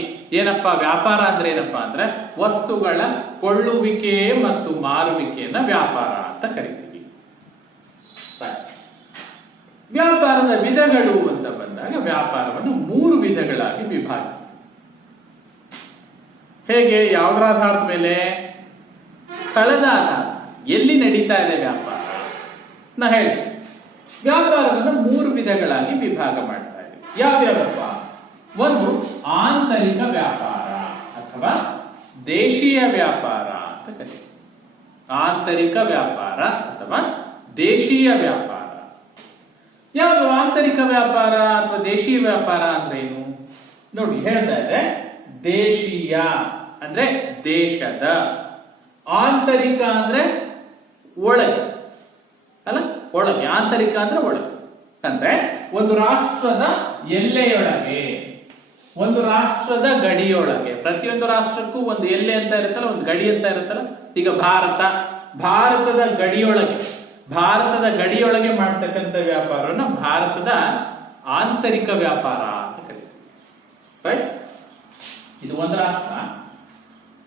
ವ್ಯಾಪಾರ ಅಂದ್ರೆ ಏನಪ್ಪಾ ಅಂದ್ರೆ ವಸ್ತುಗಳ ಕೊಳ್ಳುವಿಕೆ ಮತ್ತು ಮಾರುವಿಕೆಯನ್ನ ವ್ಯಾಪಾರ ಅಂತ ಕರಿತೀವಿ. ವ್ಯಾಪಾರದ ವಿಧಗಳು ಅಂತ ಬಂದಾಗ ವ್ಯಾಪಾರವನ್ನು 3 ವಿಧಗಳಾಗಿ ವಿಭಾಗಿಸ್ತೀವಿ. ಹೇಗೆ? ಯಾವುದರ ಆಧಾರದ ಮೇಲೆ? ಸ್ಥಳದ ಆಧಾರ. ಎಲ್ಲಿ ನಡೀತಾ ಇದೆ ವ್ಯಾಪಾರ? ನಾ ಹೇಳ್ತೀನಿ. ವ್ಯಾಪಾರವನ್ನು 3 ವಿಧಗಳಾಗಿ ವಿಭಾಗ ಮಾಡ್ತಾ ಇದ್ದೀವಿ. ಯಾವ್ಯಾವಪ್ಪ? ಒಂದು ಆಂತರಿಕ ವ್ಯಾಪಾರ ಅಥವಾ ದೇಶೀಯ ವ್ಯಾಪಾರ ಅಂತ ಕರೀತೀವಿ. ಆಂತರಿಕ ವ್ಯಾಪಾರ ಅಥವಾ ದೇಶೀಯ ವ್ಯಾಪಾರ. ಯಾವುದು ಆಂತರಿಕ ವ್ಯಾಪಾರ ಅಥವಾ ದೇಶೀಯ ವ್ಯಾಪಾರ ಅಂದ್ರೆ ಏನು? ನೋಡಿ, ಹೇಳ್ತಾ ಇದೆ ದೇಶೀಯ ಅಂದ್ರೆ ದೇಶದ, ಆಂತರಿಕ ಅಂದ್ರೆ ಒಳಗೆ ಅಲ್ಲ, ಒಳಗೆ. ಆಂತರಿಕ ಅಂದ್ರೆ ಒಳಗೆ. ಅಂದ್ರೆ ಒಂದು ರಾಷ್ಟ್ರದ ಎಲ್ಲೆಯೊಳಗೆ, ಒಂದು ರಾಷ್ಟ್ರದ ಗಡಿಯೊಳಗೆ. ಪ್ರತಿಯೊಂದು ರಾಷ್ಟ್ರಕ್ಕೂ ಒಂದು ಎಲ್ಲೆ ಅಂತ ಇರುತ್ತಲ್ಲ, ಒಂದು ಗಡಿ ಅಂತ ಇರುತ್ತಲ್ಲ. ಈಗ ಭಾರತದ ಗಡಿಯೊಳಗೆ ಮಾಡ್ತಕ್ಕಂಥ ವ್ಯಾಪಾರವನ್ನು ಭಾರತದ ಆಂತರಿಕ ವ್ಯಾಪಾರ ಅಂತ ಕರೀತೀವಿ. ರೈಟ್? ಇದು ಒಂದು ರಾಷ್ಟ್ರ.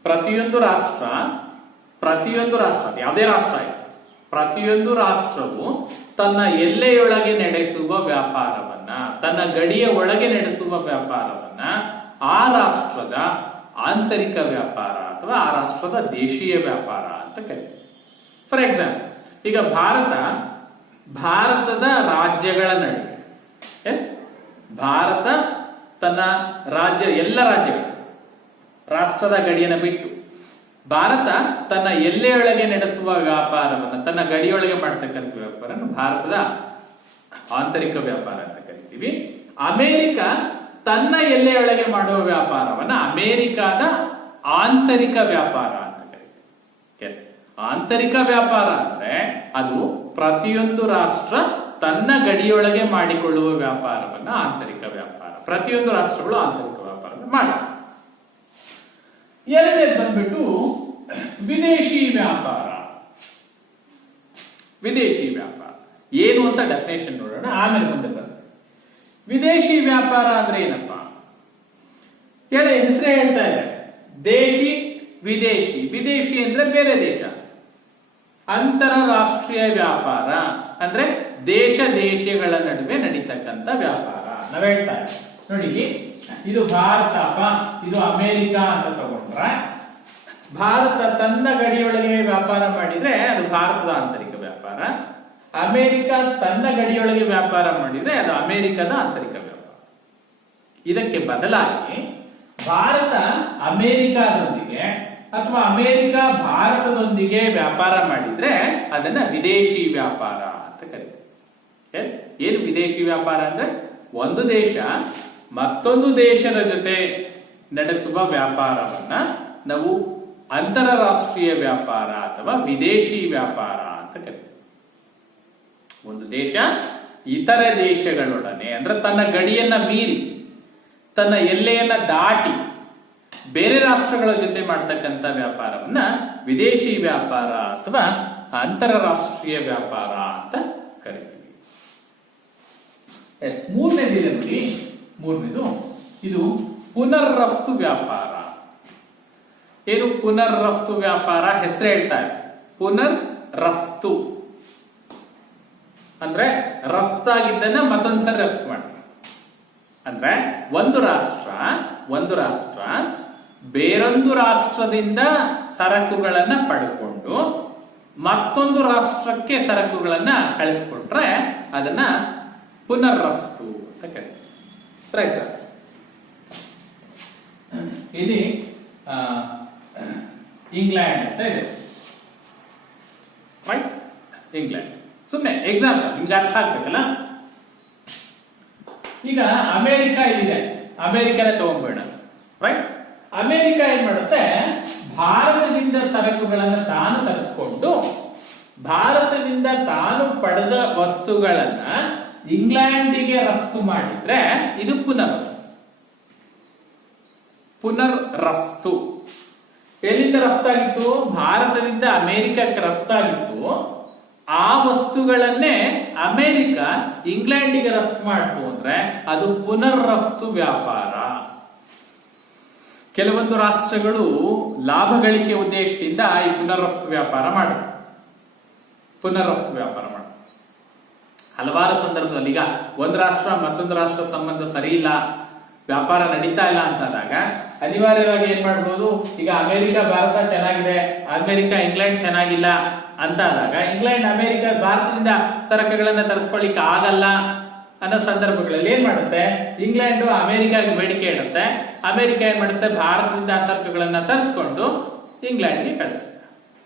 ಪ್ರತಿಯೊಂದು ರಾಷ್ಟ್ರ ಯಾವುದೇ ರಾಷ್ಟ್ರ ಆಯ್ತು, ಪ್ರತಿಯೊಂದು ರಾಷ್ಟ್ರವು ತನ್ನ ಎಲ್ಲೆಯೊಳಗೆ ನಡೆಸುವ ವ್ಯಾಪಾರವನ್ನ, ತನ್ನ ಗಡಿಯ ಒಳಗೆ ನಡೆಸುವ ವ್ಯಾಪಾರವನ್ನ ಆ ರಾಷ್ಟ್ರದ ಆಂತರಿಕ ವ್ಯಾಪಾರ ಅಥವಾ ಆ ರಾಷ್ಟ್ರದ ದೇಶೀಯ ವ್ಯಾಪಾರ ಅಂತ ಕರೀತೀವಿ. ಫಾರ್ ಎಕ್ಸಾಂಪಲ್, ಈಗ ಭಾರತದ ರಾಜ್ಯಗಳ ನಡುವೆ, ಭಾರತ ತನ್ನ ಎಲ್ಲ ರಾಜ್ಯಗಳು, ರಾಷ್ಟ್ರದ ಗಡಿಯನ್ನು ಬಿಟ್ಟು ಭಾರತ ತನ್ನ ಎಲ್ಲೆಯೊಳಗೆ ನಡೆಸುವ ವ್ಯಾಪಾರವನ್ನು, ತನ್ನ ಗಡಿಯೊಳಗೆ ಮಾಡ್ತಕ್ಕಂಥ ವ್ಯಾಪಾರವನ್ನು ಭಾರತದ ಆಂತರಿಕ ವ್ಯಾಪಾರ ಅಂತ ಕರಿತೀವಿ. ಅಮೆರಿಕ ತನ್ನ ಎಲ್ಲೆಯೊಳಗೆ ಮಾಡುವ ವ್ಯಾಪಾರವನ್ನ ಅಮೆರಿಕದ ಆಂತರಿಕ ವ್ಯಾಪಾರ ಅಂತ ಕರಿತೀವಿ. ಆಂತರಿಕ ವ್ಯಾಪಾರ ಅಂದ್ರೆ ಅದು ಪ್ರತಿಯೊಂದು ರಾಷ್ಟ್ರ ತನ್ನ ಗಡಿಯೊಳಗೆ ಮಾಡಿಕೊಳ್ಳುವ ವ್ಯಾಪಾರವನ್ನ ಆಂತರಿಕ ವ್ಯಾಪಾರ. ಪ್ರತಿಯೊಂದು ರಾಷ್ಟ್ರಗಳು ಆಂತರಿಕ ವ್ಯಾಪಾರ ಮಾಡಿ. ಎರಡನೇದು ಬಂದ್ಬಿಟ್ಟು ವಿದೇಶಿ ವ್ಯಾಪಾರ. ವಿದೇಶಿ ವ್ಯಾಪಾರ ಏನು ಅಂತ ಡೆಫಿನೇಷನ್ ನೋಡೋಣ, ಆಮೇಲೆ ಮುಂದೆ ಬರ್ತದೆ. ವಿದೇಶಿ ವ್ಯಾಪಾರ ಅಂದ್ರೆ ಏನಪ್ಪ? ಹೆಸರೇ ಹೇಳ್ತಾ ಇದೆ, ದೇಶಿ ವಿದೇಶಿ. ವಿದೇಶಿ ಅಂದ್ರೆ ಬೇರೆ ದೇಶ. ಅಂತಾರಾಷ್ಟ್ರೀಯ ವ್ಯಾಪಾರ ಅಂದ್ರೆ ದೇಶ ದೇಶಗಳ ನಡುವೆ ನಡೀತಕ್ಕಂಥ ವ್ಯಾಪಾರ. ನಾವ್ ಹೇಳ್ತಾ ಇದ್ದೀವಿ ನೋಡಿ, ಇದು ಭಾರತಪ್ಪ, ಇದು ಅಮೆರಿಕ ಅಂತ ತಗೊಂಡ್ರೆ, ಭಾರತ ತನ್ನ ಗಡಿಯೊಳಗೆ ವ್ಯಾಪಾರ ಮಾಡಿದ್ರೆ ಅದು ಭಾರತದ ಆಂತರಿಕ ವ್ಯಾಪಾರ. ಅಮೆರಿಕ ತನ್ನ ಗಡಿಯೊಳಗೆ ವ್ಯಾಪಾರ ಮಾಡಿದ್ರೆ ಅದು ಅಮೆರಿಕದ ಆಂತರಿಕ ವ್ಯಾಪಾರ. ಇದಕ್ಕೆ ಬದಲಾಗಿ ಭಾರತ ಅಮೆರಿಕದೊಂದಿಗೆ ಅಥವಾ ಅಮೆರಿಕ ಭಾರತದೊಂದಿಗೆ ವ್ಯಾಪಾರ ಮಾಡಿದ್ರೆ ಅದನ್ನ ವಿದೇಶಿ ವ್ಯಾಪಾರ ಅಂತ ಕರೀತೀವಿ. ಏನು ವಿದೇಶಿ ವ್ಯಾಪಾರ ಅಂದ್ರೆ ಒಂದು ದೇಶ ಮತ್ತೊಂದು ದೇಶದ ಜೊತೆ ನಡೆಸುವ ವ್ಯಾಪಾರವನ್ನ ನಾವು ಅಂತಾರಾಷ್ಟ್ರೀಯ ವ್ಯಾಪಾರ ಅಥವಾ ವಿದೇಶಿ ವ್ಯಾಪಾರ ಅಂತ ಕರೀತೀವಿ. ಒಂದು ದೇಶ ಇತರ ದೇಶಗಳೊಡನೆ ಅಂದ್ರೆ ತನ್ನ ಗಡಿಯನ್ನ ಮೀರಿ, ತನ್ನ ಎಲ್ಲೆಯನ್ನ ದಾಟಿ ಬೇರೆ ರಾಷ್ಟ್ರಗಳ ಜೊತೆ ಮಾಡ್ತಕ್ಕಂಥ ವ್ಯಾಪಾರವನ್ನ ವಿದೇಶಿ ವ್ಯಾಪಾರ ಅಥವಾ ಅಂತಾರಾಷ್ಟ್ರೀಯ ವ್ಯಾಪಾರ ಅಂತ ಕರಿತೀವಿ. ಮೂರನೇದಿದೆ ನೋಡಿ, ಮೂರನೇದು ಇದು ಪುನರ್ ರಫ್ತು ವ್ಯಾಪಾರ. ಏನು ಪುನರ್ ರಫ್ತು ವ್ಯಾಪಾರ? ಹೆಸರು ಹೇಳ್ತಾರೆ, ಪುನರ್ ರಫ್ತು ಅಂದ್ರೆ ರಫ್ತಾಗಿದ್ದನ್ನ ಮತ್ತೊಂದ್ಸರಿ ರಫ್ತು ಮಾಡ್ತಾರೆ. ಅಂದ್ರೆ ಒಂದು ರಾಷ್ಟ್ರ ಬೇರೊಂದು ರಾಷ್ಟ್ರದಿಂದ ಸರಕುಗಳನ್ನ ಪಡ್ಕೊಂಡು ಮತ್ತೊಂದು ರಾಷ್ಟ್ರಕ್ಕೆ ಸರಕುಗಳನ್ನ ಕಳಿಸ್ಕೊಟ್ರೆ ಅದನ್ನ ಪುನರ್ ರಫ್ತು ಅಂತ ಕರೀತಾರೆ. ಇಲ್ಲಿ ಇಂಗ್ಲೆಂಡ್ ಅಂತ ಇದೆ, ರೈಟ್? ಇಂಗ್ಲೆಂಡ್ ಸುಮ್ಮನೆ ಎಕ್ಸಾಂಪಲ್ ನಿಮ್ಗೆ ಅರ್ಥ ಆಗ್ಬೇಕಲ್ಲ. ಈಗ ಅಮೆರಿಕ ಇದೆ, ಅಮೆರಿಕನೇ ತಗೊಂಡ್ಬೇಡ, ರೈಟ್? ಅಮೆರಿಕ ಏನ್ ಮಾಡುತ್ತೆ, ಭಾರತದಿಂದ ಸರಕುಗಳನ್ನು ತಾನು ತರಿಸ್ಕೊಂಡು ಭಾರತದಿಂದ ತಾನು ಪಡೆದ ವಸ್ತುಗಳನ್ನ ಇಂಗ್ಲೆಂಡಿಗೆ ರಫ್ತು ಮಾಡಿದ್ರೆ ಇದು ಪುನರ್ ರಫ್ತು. ಎಲ್ಲಿಂದ ರಫ್ತಾಗಿತ್ತು? ಭಾರತದಿಂದ ಅಮೆರಿಕಕ್ಕೆ ರಫ್ತಾಗಿತ್ತು. ಆ ವಸ್ತುಗಳನ್ನೇ ಅಮೆರಿಕ ಇಂಗ್ಲೆಂಡಿಗೆ ರಫ್ತು ಮಾಡ್ತು ಅಂದ್ರೆ ಅದು ಪುನರ್ ರಫ್ತು ವ್ಯಾಪಾರ. ಕೆಲವೊಂದು ರಾಷ್ಟ್ರಗಳು ಲಾಭ ಗಳಿಕೆ ಉದ್ದೇಶದಿಂದ ಈ ಪುನರ್ ರಫ್ತು ವ್ಯಾಪಾರ ಮಾಡು. ಹಲವಾರು ಸಂದರ್ಭದಲ್ಲಿ ಈಗ ಒಂದು ರಾಷ್ಟ್ರ ಮತ್ತೊಂದು ರಾಷ್ಟ್ರ ಸಂಬಂಧ ಸರಿ ಇಲ್ಲ, ವ್ಯಾಪಾರ ನಡೀತಾ ಇಲ್ಲ ಅಂತಾದಾಗ ಅನಿವಾರ್ಯವಾಗಿ ಏನ್ ಮಾಡ್ಬೋದು, ಈಗ ಅಮೆರಿಕ ಭಾರತ ಚೆನ್ನಾಗಿದೆ, ಅಮೆರಿಕ ಇಂಗ್ಲೆಂಡ್ ಚೆನ್ನಾಗಿಲ್ಲ ಅಂತಾದಾಗ ಇಂಗ್ಲೆಂಡ್ ಅಮೆರಿಕ ಭಾರತದಿಂದ ಸರಕುಗಳನ್ನ ತರಿಸ್ಕೊಳ್ಳಿಕ್ಕೆ ಆಗಲ್ಲ ಅನ್ನೋ ಸಂದರ್ಭಗಳಲ್ಲಿ ಏನ್ ಮಾಡುತ್ತೆ, ಇಂಗ್ಲೆಂಡ್ ಅಮೆರಿಕಾಗೆ ಬೇಡಿಕೆ ಇಡುತ್ತೆ, ಅಮೆರಿಕ ಏನ್ ಮಾಡುತ್ತೆ, ಭಾರತದಿಂದ ಸರಕುಗಳನ್ನ ತರಿಸ್ಕೊಂಡು ಇಂಗ್ಲೆಂಡ್ಗೆ ಕಳಿಸುತ್ತೆ.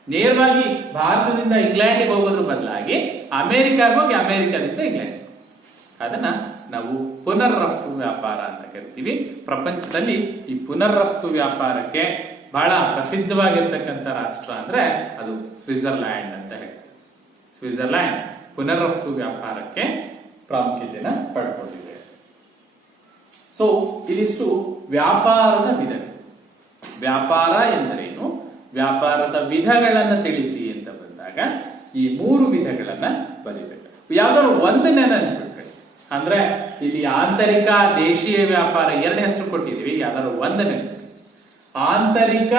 ನೇರವಾಗಿ ಭಾರತದಿಂದ ಇಂಗ್ಲೆಂಡ್ಗೆ ಹೋಗೋದ್ರ ಬದಲಾಗಿ ಅಮೆರಿಕಾಗ ಹೋಗಿ ಅಮೆರಿಕದಿಂದ ಇಂಗ್ಲೆಂಡ್, ಅದನ್ನ ನಾವು ಪುನರ್ ರಫ್ತು ವ್ಯಾಪಾರ ಅಂತ ಕರಿತೀವಿ. ಪ್ರಪಂಚದಲ್ಲಿ ಈ ಪುನರ್ ರಫ್ತು ವ್ಯಾಪಾರಕ್ಕೆ ಬಹಳ ಪ್ರಸಿದ್ಧವಾಗಿರ್ತಕ್ಕಂಥ ರಾಷ್ಟ್ರ ಅಂದ್ರೆ ಅದು ಸ್ವಿಟ್ಜರ್ಲ್ಯಾಂಡ್ ಅಂತ ಹೇಳ್ತೀವಿ. ಸ್ವಿಟ್ಜರ್ಲ್ಯಾಂಡ್ ಪುನರ್ ರಫ್ತು ವ್ಯಾಪಾರಕ್ಕೆ ಪ್ರಾಮುಖ್ಯತೆಯನ್ನು ಪಡ್ಕೊಂಡಿದೆ. ಸೊ ಇದಿಷ್ಟು ವ್ಯಾಪಾರದ ವಿಧಗಳು. ವ್ಯಾಪಾರ ಎಂದರೇನು, ವ್ಯಾಪಾರದ ವಿಧಗಳನ್ನ ತಿಳಿಸಿ ಅಂತ ಬಂದಾಗ ಈ 3 ವಿಧಗಳನ್ನ ಬರೀಬೇಕು. ಯಾವ್ದಾದ್ರು ಒಂದನ್ನೇ ನೆನಪಿಟ್ಕೊಳ್ಳಿ. ಅಂದ್ರೆ ಇಲ್ಲಿ ಆಂತರಿಕ, ದೇಶೀಯ ವ್ಯಾಪಾರ 2 ಹೆಸರು ಕೊಟ್ಟಿದ್ದೀವಿ, ಯಾವ್ದಾದ್ರು ಒಂದನ್ನೇ. ಆಂತರಿಕ,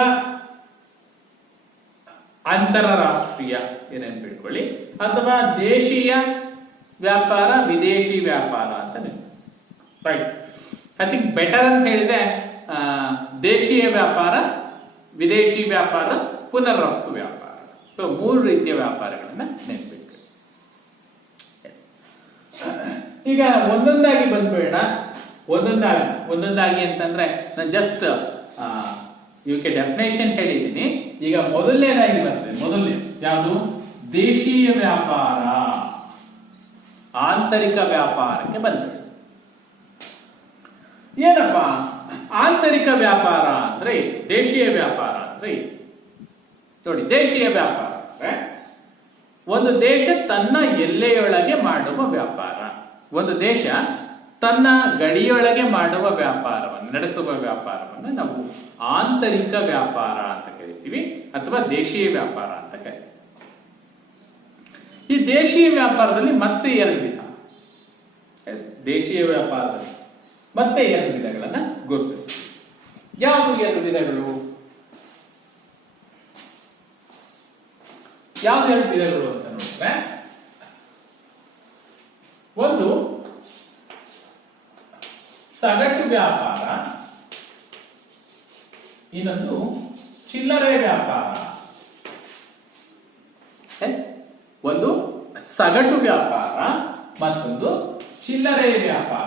ಅಂತಾರಾಷ್ಟ್ರೀಯ ನೆನಪಿಟ್ಕೊಳ್ಳಿ, ಅಥವಾ ದೇಶೀಯ ವ್ಯಾಪಾರ, ವಿದೇಶಿ ವ್ಯಾಪಾರ ಅಂತ ರೈಟ್. ಐ ಥಿಂಕ್ ಬೆಟರ್ ಅಂತ ಹೇಳಿದ್ರೆ ದೇಶೀಯ ವ್ಯಾಪಾರ, ವಿದೇಶಿ ವ್ಯಾಪಾರ, ಪುನರ್ ರಫ್ತು ವ್ಯಾಪಾರ. ಸೊ 3 ರೀತಿಯ ವ್ಯಾಪಾರಗಳನ್ನ ನೆನಪಿಟ್ಕೊಳ್ಳಿ. ಈಗ ಒಂದೊಂದಾಗಿ ಬಂದ್ಬೇಡ, ಒಂದೊಂದಾಗಿ ಅಂತಂದ್ರೆ ನಾನು ಜಸ್ಟ್ ಇವಕ್ಕೆ ಡೆಫಿನೇಷನ್ ಹೇಳಿದ್ದೀನಿ. ಈಗ ಮೊದಲನೇದಾಗಿ ಬರ್ತದೆ, ಮೊದಲನೇ ಯಾವುದು, ದೇಶೀಯ ವ್ಯಾಪಾರ. ಆಂತರಿಕ ವ್ಯಾಪಾರಕ್ಕೆ ಬಂದ್ಬಿಡಿ. ಏನಪ್ಪ ಆಂತರಿಕ ವ್ಯಾಪಾರ ಅಂದ್ರೆ, ದೇಶೀಯ ವ್ಯಾಪಾರ ಅಂದ್ರೆ ನೋಡಿ, ದೇಶೀಯ ವ್ಯಾಪಾರ ಅಂದ್ರೆ ಒಂದು ದೇಶ ತನ್ನ ಎಲ್ಲೆಯೊಳಗೆ ಮಾಡುವ ವ್ಯಾಪಾರ, ಒಂದು ದೇಶ ತನ್ನ ಗಡಿಯೊಳಗೆ ಮಾಡುವ ವ್ಯಾಪಾರವನ್ನು ನಡೆಸುವ ವ್ಯಾಪಾರವನ್ನು ನಾವು ಆಂತರಿಕ ವ್ಯಾಪಾರ ಅಂತ ಕರಿತೀವಿ ಅಥವಾ ದೇಶೀಯ ವ್ಯಾಪಾರ ಅಂತ ಕರಿತೀವಿ. ಈ ದೇಶೀಯ ವ್ಯಾಪಾರದಲ್ಲಿ ಮತ್ತೆ ಎರಡು ವಿಧ, ದೇಶೀಯ ವ್ಯಾಪಾರದಲ್ಲಿ ಮತ್ತೆ ಎರಡು ವಿಧಗಳನ್ನ ಗುರುತಿಸ್ತೀವಿ. ಯಾವುದು ಎರಡು ವಿಧಗಳು? ಯಾವ್ದು ಎರಡು ವಿಧಗಳು ಅಂತ ನೋಡಿದ್ರೆ, ಒಂದು ಸಗಟು ವ್ಯಾಪಾರ, ಇನ್ನೊಂದು ಚಿಲ್ಲರೆ ವ್ಯಾಪಾರ. ಒಂದು ಸಗಟು ವ್ಯಾಪಾರ, ಮತ್ತೊಂದು ಚಿಲ್ಲರೆ ವ್ಯಾಪಾರ.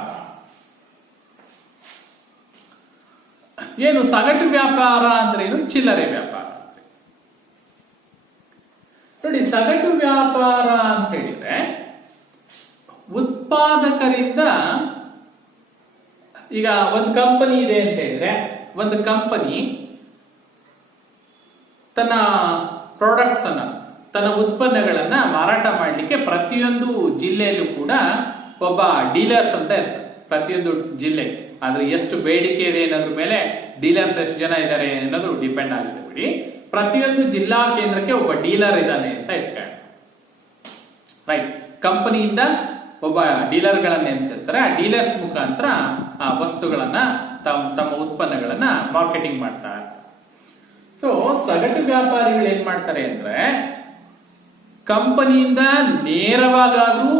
ಏನು ಸಗಟು ವ್ಯಾಪಾರ ಅಂದ್ರೆ ಏನು, ಚಿಲ್ಲರೆ ವ್ಯಾಪಾರ ನೋಡಿ. ಸಗಟು ವ್ಯಾಪಾರ ಅಂತ ಹೇಳಿದ್ರೆ ಉತ್ಪಾದಕರಿಂದ, ಈಗ ಒಂದು ಕಂಪನಿ ಇದೆ ಅಂತ ಹೇಳಿದ್ರೆ, ಒಂದು ಕಂಪನಿ ತನ್ನ ಪ್ರಾಡಕ್ಟ್ಸ್ ಅನ್ನ, ತನ್ನ ಉತ್ಪನ್ನಗಳನ್ನ ಮಾರಾಟ ಮಾಡಲಿಕ್ಕೆ ಪ್ರತಿಯೊಂದು ಜಿಲ್ಲೆಯಲ್ಲೂ ಕೂಡ ಒಬ್ಬ ಡೀಲರ್ಸ್ ಅಂತ ಇರ್ತಾರೆ. ಪ್ರತಿಯೊಂದು ಜಿಲ್ಲೆ ಆದ್ರೆ ಎಷ್ಟು ಬೇಡಿಕೆ ಇದೆ ಅನ್ನೋದ್ರ ಮೇಲೆ ಡೀಲರ್ಸ್ ಎಷ್ಟು ಜನ ಇದ್ದಾರೆ ಅನ್ನೋದು ಡಿಪೆಂಡ್ ಆಗುತ್ತೆ ಬಿಡಿ. ಪ್ರತಿಯೊಂದು ಜಿಲ್ಲಾ ಕೇಂದ್ರಕ್ಕೆ ಒಬ್ಬ ಡೀಲರ್ ಇದ್ದಾನೆ ಅಂತ ಇಟ್ಕೊಂಡು, ರೈಟ್, ಕಂಪನಿಯಿಂದ ಒಬ್ಬ ಡೀಲರ್ ಗಳನ್ನ ನೇಮಿಸಿರ್ತಾರೆ. ಆ ಡೀಲರ್ಸ್ ಮುಖಾಂತರ ಆ ವಸ್ತುಗಳನ್ನ ತಮ್ಮ ಉತ್ಪನ್ನಗಳನ್ನ ಮಾರ್ಕೆಟಿಂಗ್ ಮಾಡ್ತಾ ಇರ್ತಾರೆ. ಸೊ ಸಗಟು ವ್ಯಾಪಾರಿಗಳು ಏನ್ ಮಾಡ್ತಾರೆ ಅಂದ್ರೆ, ಕಂಪನಿಯಿಂದ ನೇರವಾಗಾದ್ರೂ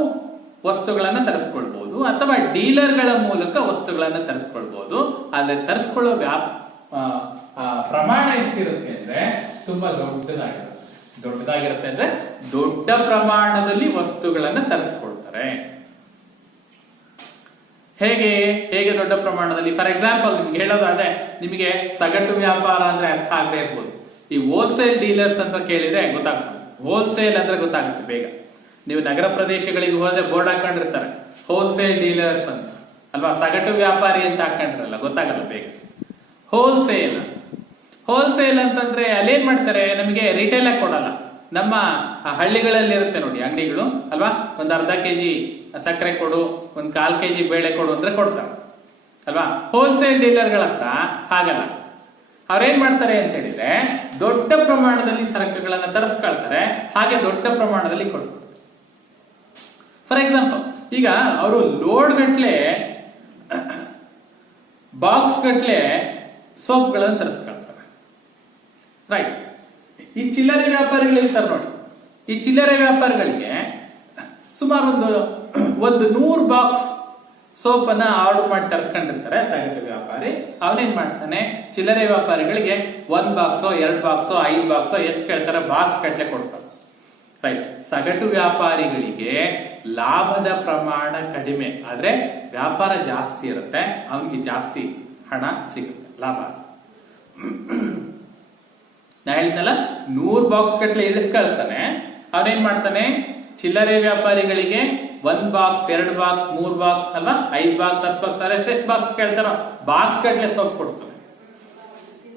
ವಸ್ತುಗಳನ್ನ ತರಿಸ್ಕೊಳ್ಬಹುದು ಅಥವಾ ಡೀಲರ್ಗಳ ಮೂಲಕ ವಸ್ತುಗಳನ್ನ ತರಿಸ್ಕೊಳ್ಬಹುದು. ಆದ್ರೆ ತರಿಸ್ಕೊಳ್ಳೋ ಪ್ರಮಾಣ ಎಷ್ಟಿರುತ್ತೆ ಅಂದ್ರೆ ತುಂಬಾ ದೊಡ್ಡದಾಗಿರುತ್ತೆ ಅಂದ್ರೆ ದೊಡ್ಡ ಪ್ರಮಾಣದಲ್ಲಿ ವಸ್ತುಗಳನ್ನ ತರಿಸ್ಕೊಳ್ತಾರೆ. ಹೇಗೆ ದೊಡ್ಡ ಪ್ರಮಾಣದಲ್ಲಿ? ಫಾರ್ ಎಕ್ಸಾಂಪಲ್ ನಿಮ್ಗೆ ಹೇಳೋದಾದ್ರೆ, ನಿಮಗೆ ಸಗಟು ವ್ಯಾಪಾರ ಅಂದ್ರೆ ಅರ್ಥ ಆಗದೆ ಇರ್ಬೋದು. ಈ ಹೋಲ್ಸೇಲ್ ಡೀಲರ್ಸ್ ಅಂತ ಕೇಳಿದ್ರೆ ಗೊತ್ತಾಗ್ತದೆ. ಹೋಲ್ಸೇಲ್ ಅಂದ್ರೆ ಗೊತ್ತಾಗುತ್ತೆ ಬೇಗ. ನೀವು ನಗರ ಪ್ರದೇಶಗಳಿಗೆ ಹೋದ್ರೆ ಬೋರ್ಡ್ ಹಾಕೊಂಡಿರ್ತಾರೆ ಹೋಲ್ಸೇಲ್ ಡೀಲರ್ಸ್ ಅಂತ ಅಲ್ವಾ. ಸಗಟು ವ್ಯಾಪಾರಿ ಅಂತ ಹಾಕೊಂಡಿರಲ್ಲ, ಗೊತ್ತಾಗಲ್ಲ ಬೇಗ. ಹೋಲ್ಸೇಲ್ ಅಂತಂದ್ರೆ ಅಲ್ಲೇನ್ ಮಾಡ್ತಾರೆ, ನಮಗೆ ರಿಟೇಲ್ ಆಗಿ ಕೊಡಲ್ಲ. ನಮ್ಮ ಹಳ್ಳಿಗಳಲ್ಲಿ ಇರುತ್ತೆ ನೋಡಿ ಅಂಗಡಿಗಳು ಅಲ್ವಾ, ಒಂದ್ ಅರ್ಧ ಕೆಜಿ ಸಕ್ಕರೆ ಕೊಡು, ಒಂದ್ 1/4 ಕೆಜಿ ಬೇಳೆ ಕೊಡು ಅಂದ್ರೆ ಕೊಡ್ತಾರೆ ಅಲ್ವಾ. ಹೋಲ್ಸೇಲ್ ಡೀಲರ್ಗಳ ಹತ್ರ ಹಾಗಲ್ಲ. ಅವ್ರೇನ್ ಮಾಡ್ತಾರೆ ಅಂತ ಹೇಳಿದ್ರೆ, ದೊಡ್ಡ ಪ್ರಮಾಣದಲ್ಲಿ ಸರಕುಗಳನ್ನ ತರಿಸ್ಕೊಳ್ತಾರೆ, ಹಾಗೆ ದೊಡ್ಡ ಪ್ರಮಾಣದಲ್ಲಿ ಕೊಡ್ತಾರೆ. ಫಾರ್ ಎಕ್ಸಾಂಪಲ್, ಈಗ ಅವರು ಲೋಡ್ ಗಟ್ಲೆ, ಬಾಕ್ಸ್ ಗಟ್ಲೆ ಸೋಪ್ಗಳನ್ನು ತರಿಸ್ಕೊಳ್ತಾರೆ, ರೈಟ್. ಈ ಚಿಲ್ಲರೆ ವ್ಯಾಪಾರಿಗಳು ಇರ್ತಾರೆ ನೋಡಿ, ಈ ಚಿಲ್ಲರೆ ವ್ಯಾಪಾರಿಗಳಿಗೆ ಸುಮಾರು ಒಂದು 100 ಬಾಕ್ಸ್ ಸೋಪ್ ಅನ್ನ ಆರ್ಡರ್ ಮಾಡಿ ತರಿಸ್ಕೊಂಡಿರ್ತಾರೆ ಸಗಟು ವ್ಯಾಪಾರಿ. ಅವನೇನ್ ಮಾಡ್ತಾನೆ, ಚಿಲ್ಲರೆ ವ್ಯಾಪಾರಿಗಳಿಗೆ 1 ಬಾಕ್ಸೋ 2 ಬಾಕ್ಸೋ 5 ಬಾಕ್ಸೋ ಎಷ್ಟು ಕೇಳ್ತಾರೆ ಬಾಕ್ಸ್ ಗಟ್ಲೆ ಕೊಡ್ತಾರೆ, ರೈಟ್. ಸಗಟು ವ್ಯಾಪಾರಿಗಳಿಗೆ ಲಾಭದ ಪ್ರಮಾಣ ಕಡಿಮೆ, ಆದ್ರೆ ವ್ಯಾಪಾರ ಜಾಸ್ತಿ ಇರುತ್ತೆ, ಅವನಿಗೆ ಜಾಸ್ತಿ ಹಣ ಸಿಗುತ್ತೆ, ಲಾಭ. ನಾ ಹೇಳಿದ್ನಲ್ಲ, 100 ಬಾಕ್ಸ್ ಗಟ್ಲೆ ಇಳಿಸ್ಕೊಳ್ತಾನೆ. ಅವನೇನ್ ಮಾಡ್ತಾನೆ, ಚಿಲ್ಲರೆ ವ್ಯಾಪಾರಿಗಳಿಗೆ 1 ಬಾಕ್ಸ್ 2 ಬಾಕ್ಸ್ 3 ಬಾಕ್ಸ್ ಅಲ್ವಾ, 5 ಬಾಕ್ಸ್ 10 ಬಾಕ್ಸ್ ಎಷ್ಟು ಬಾಕ್ಸ್ ಕೇಳ್ತಾರೋ ಬಾಕ್ಸ್ ಗಟ್ಲೆ ಸೋಪ್ ಕೊಡ್ತಾನೆ.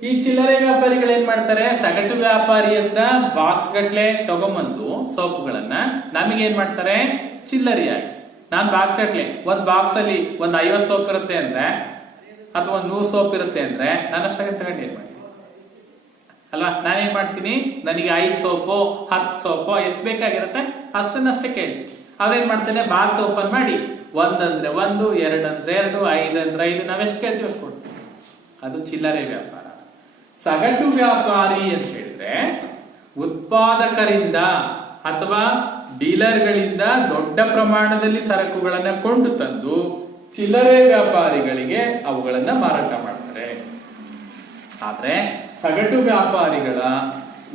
ಈ ಚಿಲ್ಲರೆ ವ್ಯಾಪಾರಿಗಳು ಏನ್ ಮಾಡ್ತಾರೆ, ಸಗಟು ವ್ಯಾಪಾರಿ ಹತ್ರ ಬಾಕ್ಸ್ ಗಟ್ಲೆ ತಗೊಂಬಂದು ಸೋಪ್ಗಳನ್ನ ನಮಗೆ ಏನ್ ಮಾಡ್ತಾರೆ, ಚಿಲ್ಲರಿಯಾಗಿ. ನಾನ್ ಬಾಕ್ಸ್ ಗಟ್ಲೆ, ಒಂದ್ ಬಾಕ್ಸ್ ಅಲ್ಲಿ 50 ಸೋಪ್ ಇರುತ್ತೆ ಅಂದ್ರೆ ಅಥವಾ 100 ಸೋಪ್ ಇರುತ್ತೆ ಅಂದ್ರೆ ನಾನು ಅಷ್ಟಾಗಿ ತಗೊಂಡು ಏನ್ ಮಾಡ್ತೀನಿ ಅಲ್ವಾ. ನಾನೇನ್ ಮಾಡ್ತೀನಿ, ನನಗೆ 5 ಸೋಪು 10 ಸೋಪು ಎಷ್ಟು ಬೇಕಾಗಿರುತ್ತೆ ಅಷ್ಟನ್ನಷ್ಟೇ ಕೇಳಿ. ಅವ್ರೇನ್ ಮಾಡ್ತೇನೆ, ಬಾಕ್ಸ್ ಓಪನ್ ಮಾಡಿ 1 ಅಂದ್ರೆ 1, 2 ಅಂದ್ರೆ 2, 5 ಅಂದ್ರೆ 5, ನಾವೆಷ್ಟು ಕೇಳ್ತೀವಿ ಅಷ್ಟು ಕೊಡ್ತೀವಿ. ಅದು ಚಿಲ್ಲರೆ ವ್ಯಾಪಾರ. ಸಗಟು ವ್ಯಾಪಾರಿ ಅಂತ ಹೇಳಿದ್ರೆ ಉತ್ಪಾದಕರಿಂದ ಅಥವಾ ಡೀಲರ್ಗಳಿಂದ ದೊಡ್ಡ ಪ್ರಮಾಣದಲ್ಲಿ ಸರಕುಗಳನ್ನ ಕೊಂಡು ತಂದು ಚಿಲ್ಲರೆ ವ್ಯಾಪಾರಿಗಳಿಗೆ ಅವುಗಳನ್ನ ಮಾರಾಟ ಮಾಡ್ತಾರೆ. ಆದ್ರೆ ಸಗಟು ವ್ಯಾಪಾರಿಗಳ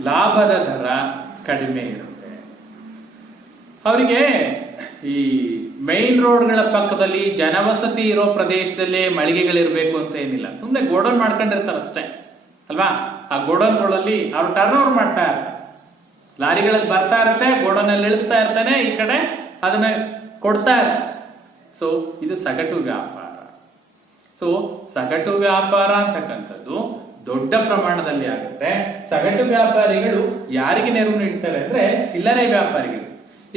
ಲಾಭದ ದರ ಕಡಿಮೆ ಇರುತ್ತೆ. ಅವರಿಗೆ ಈ ಮೈನ್ ರೋಡ್ಗಳ ಪಕ್ಕದಲ್ಲಿ ಜನವಸತಿ ಇರೋ ಪ್ರದೇಶದಲ್ಲೇ ಮಳಿಗೆಗಳಿರ್ಬೇಕು ಅಂತ ಏನಿಲ್ಲ, ಸುಮ್ಮನೆ ಗೋಡೌನ್ ಮಾಡ್ಕೊಂಡಿರ್ತಾರೆ ಅಷ್ಟೇ ಅಲ್ವಾ. ಆ ಗೋಡೌನ್ಗಳಲ್ಲಿ ಅವ್ರು ಟರ್ನ್ ಓವರ್ ಮಾಡ್ತಾ ಇರ್ತಾರೆ, ಲಾರಿಗಳಲ್ಲಿ ಬರ್ತಾ ಇರುತ್ತೆ, ಗೋಡೌನ್ ಅಲ್ಲಿ ಇಳಿಸ್ತಾ ಇರ್ತಾನೆ, ಈ ಕಡೆ ಅದನ್ನ ಕೊಡ್ತಾ ಇರ್ತಾರೆ. ಸೊ ಇದು ಸಗಟು ವ್ಯಾಪಾರ. ಸೊ ಸಗಟು ವ್ಯಾಪಾರ ಅಂತಕ್ಕಂಥದ್ದು ದೊಡ್ಡ ಪ್ರಮಾಣದಲ್ಲಿ ಆಗುತ್ತೆ. ಸಗಟು ವ್ಯಾಪಾರಿಗಳು ಯಾರಿಗೆ ನೆರವು ನೀಡ್ತಾರೆ ಅಂದ್ರೆ ಚಿಲ್ಲರೆ ವ್ಯಾಪಾರಿಗಳು.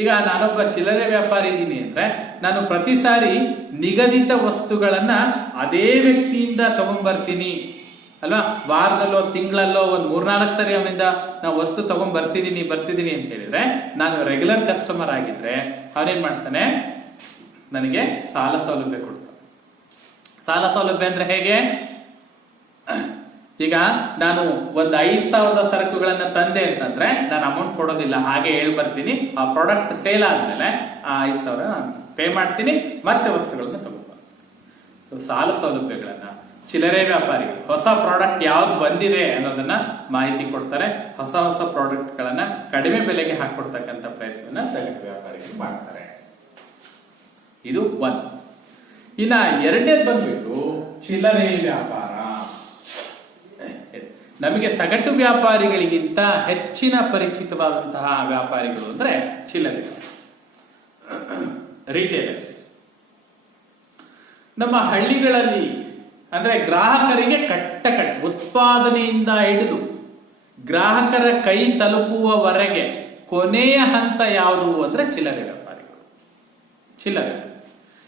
ಈಗ ನಾನೊಬ್ಬ ಚಿಲ್ಲರೆ ವ್ಯಾಪಾರಿ ಇದ್ದೀನಿ ಅಂದ್ರೆ ನಾನು ಪ್ರತಿ ಸಾರಿ ನಿಗದಿತ ವಸ್ತುಗಳನ್ನ ಅದೇ ವ್ಯಕ್ತಿಯಿಂದ ತಗೊಂಡ್ಬರ್ತೀನಿ ಅಲ್ವಾ. ವಾರದಲ್ಲೋ ತಿಂಗಳಲ್ಲೋ ಒಂದ್ 3-4 ಸರಿ ಅವನಿಂದ ನಾವು ವಸ್ತು ತಗೊಂಡ್ ಬರ್ತಿದೀನಿ ಅಂತ ಹೇಳಿದ್ರೆ, ನಾನು ರೆಗ್ಯುಲರ್ ಕಸ್ಟಮರ್ ಆಗಿದ್ರೆ ಅವನೇನ್ ಮಾಡ್ತಾನೆ, ನನಗೆ ಸಾಲ ಸೌಲಭ್ಯ ಕೊಡ್ತಾನೆ. ಸಾಲ ಸೌಲಭ್ಯ ಅಂದ್ರೆ ಹೇಗೆ? ಈಗ ನಾನು ಒಂದು 5,000 ಸರಕುಗಳನ್ನ ತಂದೆ ಅಂತಂದ್ರೆ ನಾನು ಅಮೌಂಟ್ ಕೊಡೋದಿಲ್ಲ, ಹಾಗೆ ಬರ್ತೀನಿ. ಆ ಪ್ರಾಡಕ್ಟ್ ಸೇಲ್ ಆದ್ಮೇಲೆ ಆ 5,000 ಪೇ ಮಾಡ್ತೀನಿ, ಮತ್ತೆ ವಸ್ತುಗಳನ್ನ ತಗೊಂಡ್ಬರ್ತೀನಿ. ಸೊ ಸಾಲ ಸೌಲಭ್ಯಗಳನ್ನ ಚಿಲ್ಲರೆ ವ್ಯಾಪಾರಿಗಳು ಹೊಸ ಪ್ರಾಡಕ್ಟ್ ಯಾವ್ದು ಬಂದಿದೆ ಅನ್ನೋದನ್ನ ಮಾಹಿತಿ ಕೊಡ್ತಾರೆ. ಹೊಸ ಪ್ರಾಡಕ್ಟ್ ಗಳನ್ನ ಕಡಿಮೆ ಬೆಲೆಗೆ ಹಾಕೊಡ್ತಕ್ಕಂಥ ಪ್ರಯತ್ನ ಸಗಟು ವ್ಯಾಪಾರಿಗಳು ಮಾಡ್ತಾರೆ. ಇದು ಒಂದು. ಇನ್ನ ಎರಡನೇದು ಬಂದ್ಬಿಟ್ಟು ಚಿಲ್ಲರೆ ವ್ಯಾಪಾರ. ನಮಗೆ ಸಗಟು ವ್ಯಾಪಾರಿಗಳಿಗಿಂತ ಹೆಚ್ಚಿನ ಪರಿಚಿತವಾದಂತಹ ವ್ಯಾಪಾರಿಗಳು ಅಂದ್ರೆ ಚಿಲ್ಲರೆ ರಿಟೇಲರ್ಸ್. ನಮ್ಮ ಹಳ್ಳಿಗಳಲ್ಲಿ ಅಂದ್ರೆ ಗ್ರಾಹಕರಿಗೆ ಕಟ್ಟ ಉತ್ಪಾದನೆಯಿಂದ ಹಿಡಿದು ಗ್ರಾಹಕರ ಕೈ ತಲುಪುವವರೆಗೆ ಕೊನೆಯ ಹಂತ ಯಾವುದು ಅಂದ್ರೆ ಚಿಲ್ಲರೆ ವ್ಯಾಪಾರಿಗಳು. ಚಿಲ್ಲರೆ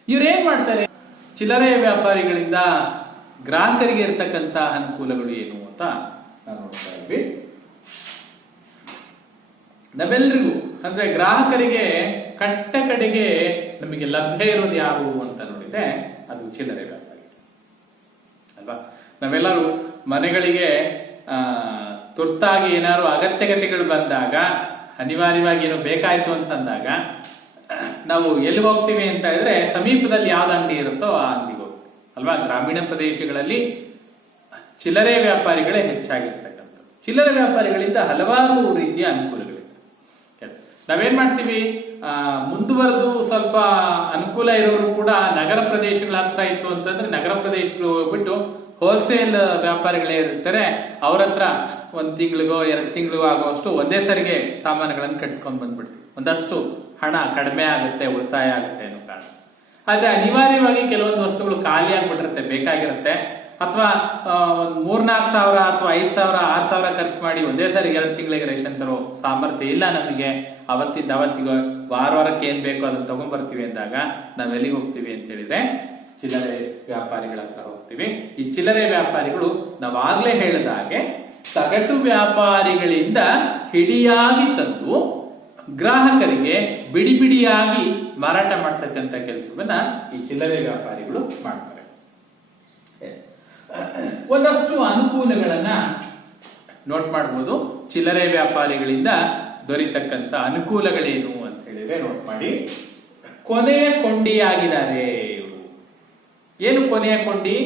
ಇವ್ರೇನ್ ಮಾಡ್ತಾರೆ? ಚಿಲ್ಲರೆ ವ್ಯಾಪಾರಿಗಳಿಂದ ಗ್ರಾಹಕರಿಗೆ ಇರತಕ್ಕಂತ ಅನುಕೂಲಗಳು ಏನು ಅಂತ ನಾವು ನೋಡ್ತಾ ಇದ್ವಿ. ನಮ್ಮೆಲ್ಲರಿಗೂ ಅಂದ್ರೆ ಗ್ರಾಹಕರಿಗೆ ಕಟ್ಟ ಕಡೆಗೆ ನಮಗೆ ಲಭ್ಯ ಇರೋದು ಯಾರು ಅಂತ ನೋಡಿದ್ರೆ ಅದು ಚಿಲ್ಲರೆ ವ್ಯಾಪಾರಿ ಅಲ್ವಾ. ನಾವೆಲ್ಲರೂ ಮನೆಗಳಿಗೆ ತುರ್ತಾಗಿ ಏನಾದ್ರು ಅಗತ್ಯತೆಗಳು ಬಂದಾಗ, ಅನಿವಾರ್ಯವಾಗಿ ಏನೋ ಬೇಕಾಯ್ತು ಅಂತಂದಾಗ ನಾವು ಎಲ್ಲಿ ಹೋಗ್ತೀವಿ ಅಂತ ಇದ್ರೆ ಸಮೀಪದಲ್ಲಿ ಯಾವ್ದು ಅಂಗಡಿ ಇರುತ್ತೋ ಆ ಅಂಗಡಿಗೆ ಹೋಗ್ತೀವಿ ಅಲ್ವಾ. ಗ್ರಾಮೀಣ ಪ್ರದೇಶಗಳಲ್ಲಿ ಚಿಲ್ಲರೆ ವ್ಯಾಪಾರಿಗಳೇ ಹೆಚ್ಚಾಗಿರ್ತಕ್ಕಂಥ. ಚಿಲ್ಲರೆ ವ್ಯಾಪಾರಿಗಳಿಂದ ಹಲವಾರು ರೀತಿಯ ಅನುಕೂಲಗಳಿವೆ. ನಾವೇನ್ ಮಾಡ್ತೀವಿ, ಮುಂದುವರೆದು ಸ್ವಲ್ಪ ಅನುಕೂಲ ಇರೋರು ಕೂಡ ನಗರ ಪ್ರದೇಶಗಳ ಹತ್ರ ಇತ್ತು ಅಂತಂದ್ರೆ ನಗರ ಪ್ರದೇಶಗಳು ಹೋಗ್ಬಿಟ್ಟು ಹೋಲ್ಸೇಲ್ ವ್ಯಾಪಾರಿಗಳೇ ಇರ್ತಾರೆ, ಅವ್ರ ಹತ್ರ 1 ತಿಂಗಳಿಗೋ 2 ತಿಂಗಳಿಗೋ ಆಗುವಷ್ಟು ಒಂದೇ ಸರಿಗೆ ಸಾಮಾನುಗಳನ್ನು ಕಟ್ಸ್ಕೊಂಡ್ ಬಂದ್ಬಿಡ್ತೀವಿ. ಒಂದಷ್ಟು ಹಣ ಕಡಿಮೆ ಆಗುತ್ತೆ, ಉಳಿತಾಯ ಆಗುತ್ತೆ ಅನ್ನೋ ಕಾರಣ. ಆದ್ರೆ ಅನಿವಾರ್ಯವಾಗಿ ಕೆಲವೊಂದು ವಸ್ತುಗಳು ಖಾಲಿ ಆಗ್ಬಿಟ್ಟಿರುತ್ತೆ, ಬೇಕಾಗಿರುತ್ತೆ. ಅಥವಾ 3-4 ಸಾವಿರ ಅಥವಾ 5,000 6,000 ಖರ್ಚು ಮಾಡಿ ಒಂದೇ ಸಾರಿ 2 ತಿಂಗಳಿಗೆ ರೇಷನ್ ತರೋ ಸಾಮರ್ಥ್ಯ ಇಲ್ಲ ನಮಗೆ. ಅವತ್ತಿಂದ ಅವತ್ತಿಗೆ ವಾರಕ್ಕೆ ಏನ್ ಬೇಕೋ ಅದನ್ನ ತಗೊಂಡ್ಬರ್ತೀವಿ ಅಂದಾಗ ನಾವೆಲ್ಲಿಗೆ ಹೋಗ್ತೀವಿ ಅಂತ ಹೇಳಿದ್ರೆ ಚಿಲ್ಲರೆ ವ್ಯಾಪಾರಿಗಳ ಹತ್ರ ಹೋಗ್ತೀವಿ. ಈ ಚಿಲ್ಲರೆ ವ್ಯಾಪಾರಿಗಳು ನಾವಾಗ್ಲೇ ಹೇಳಿದ ಹಾಗೆ ಸಗಟು ವ್ಯಾಪಾರಿಗಳಿಂದ ಹಿಡಿಯಾಗಿ ತಂದು ಗ್ರಾಹಕರಿಗೆ ಬಿಡಿ ಬಿಡಿಯಾಗಿ ಮಾರಾಟ ಮಾಡ್ತಕ್ಕಂಥ ಕೆಲಸವನ್ನ ಈ ಚಿಲ್ಲರೆ ವ್ಯಾಪಾರಿಗಳು ಮಾಡ್ತಾರೆ. ಒಂದಷ್ಟು ಅನುಕೂಲಗಳನ್ನ ನೋಟ್ ಮಾಡಬಹುದು. ಚಿಲ್ಲರೆ ವ್ಯಾಪಾರಿಗಳಿಂದ ದೊರೀತಕ್ಕಂಥ ಅನುಕೂಲಗಳೇನು ಅಂತ ಹೇಳಿದ್ರೆ ನೋಟ್ ಮಾಡಿ. ಕೊನೆಯ ಕೊಂಡಿಯಾಗಿದ್ದಾರೆ ಇವರು. ಏನು ಕೊನೆಯ ಕೊಂಡಿ?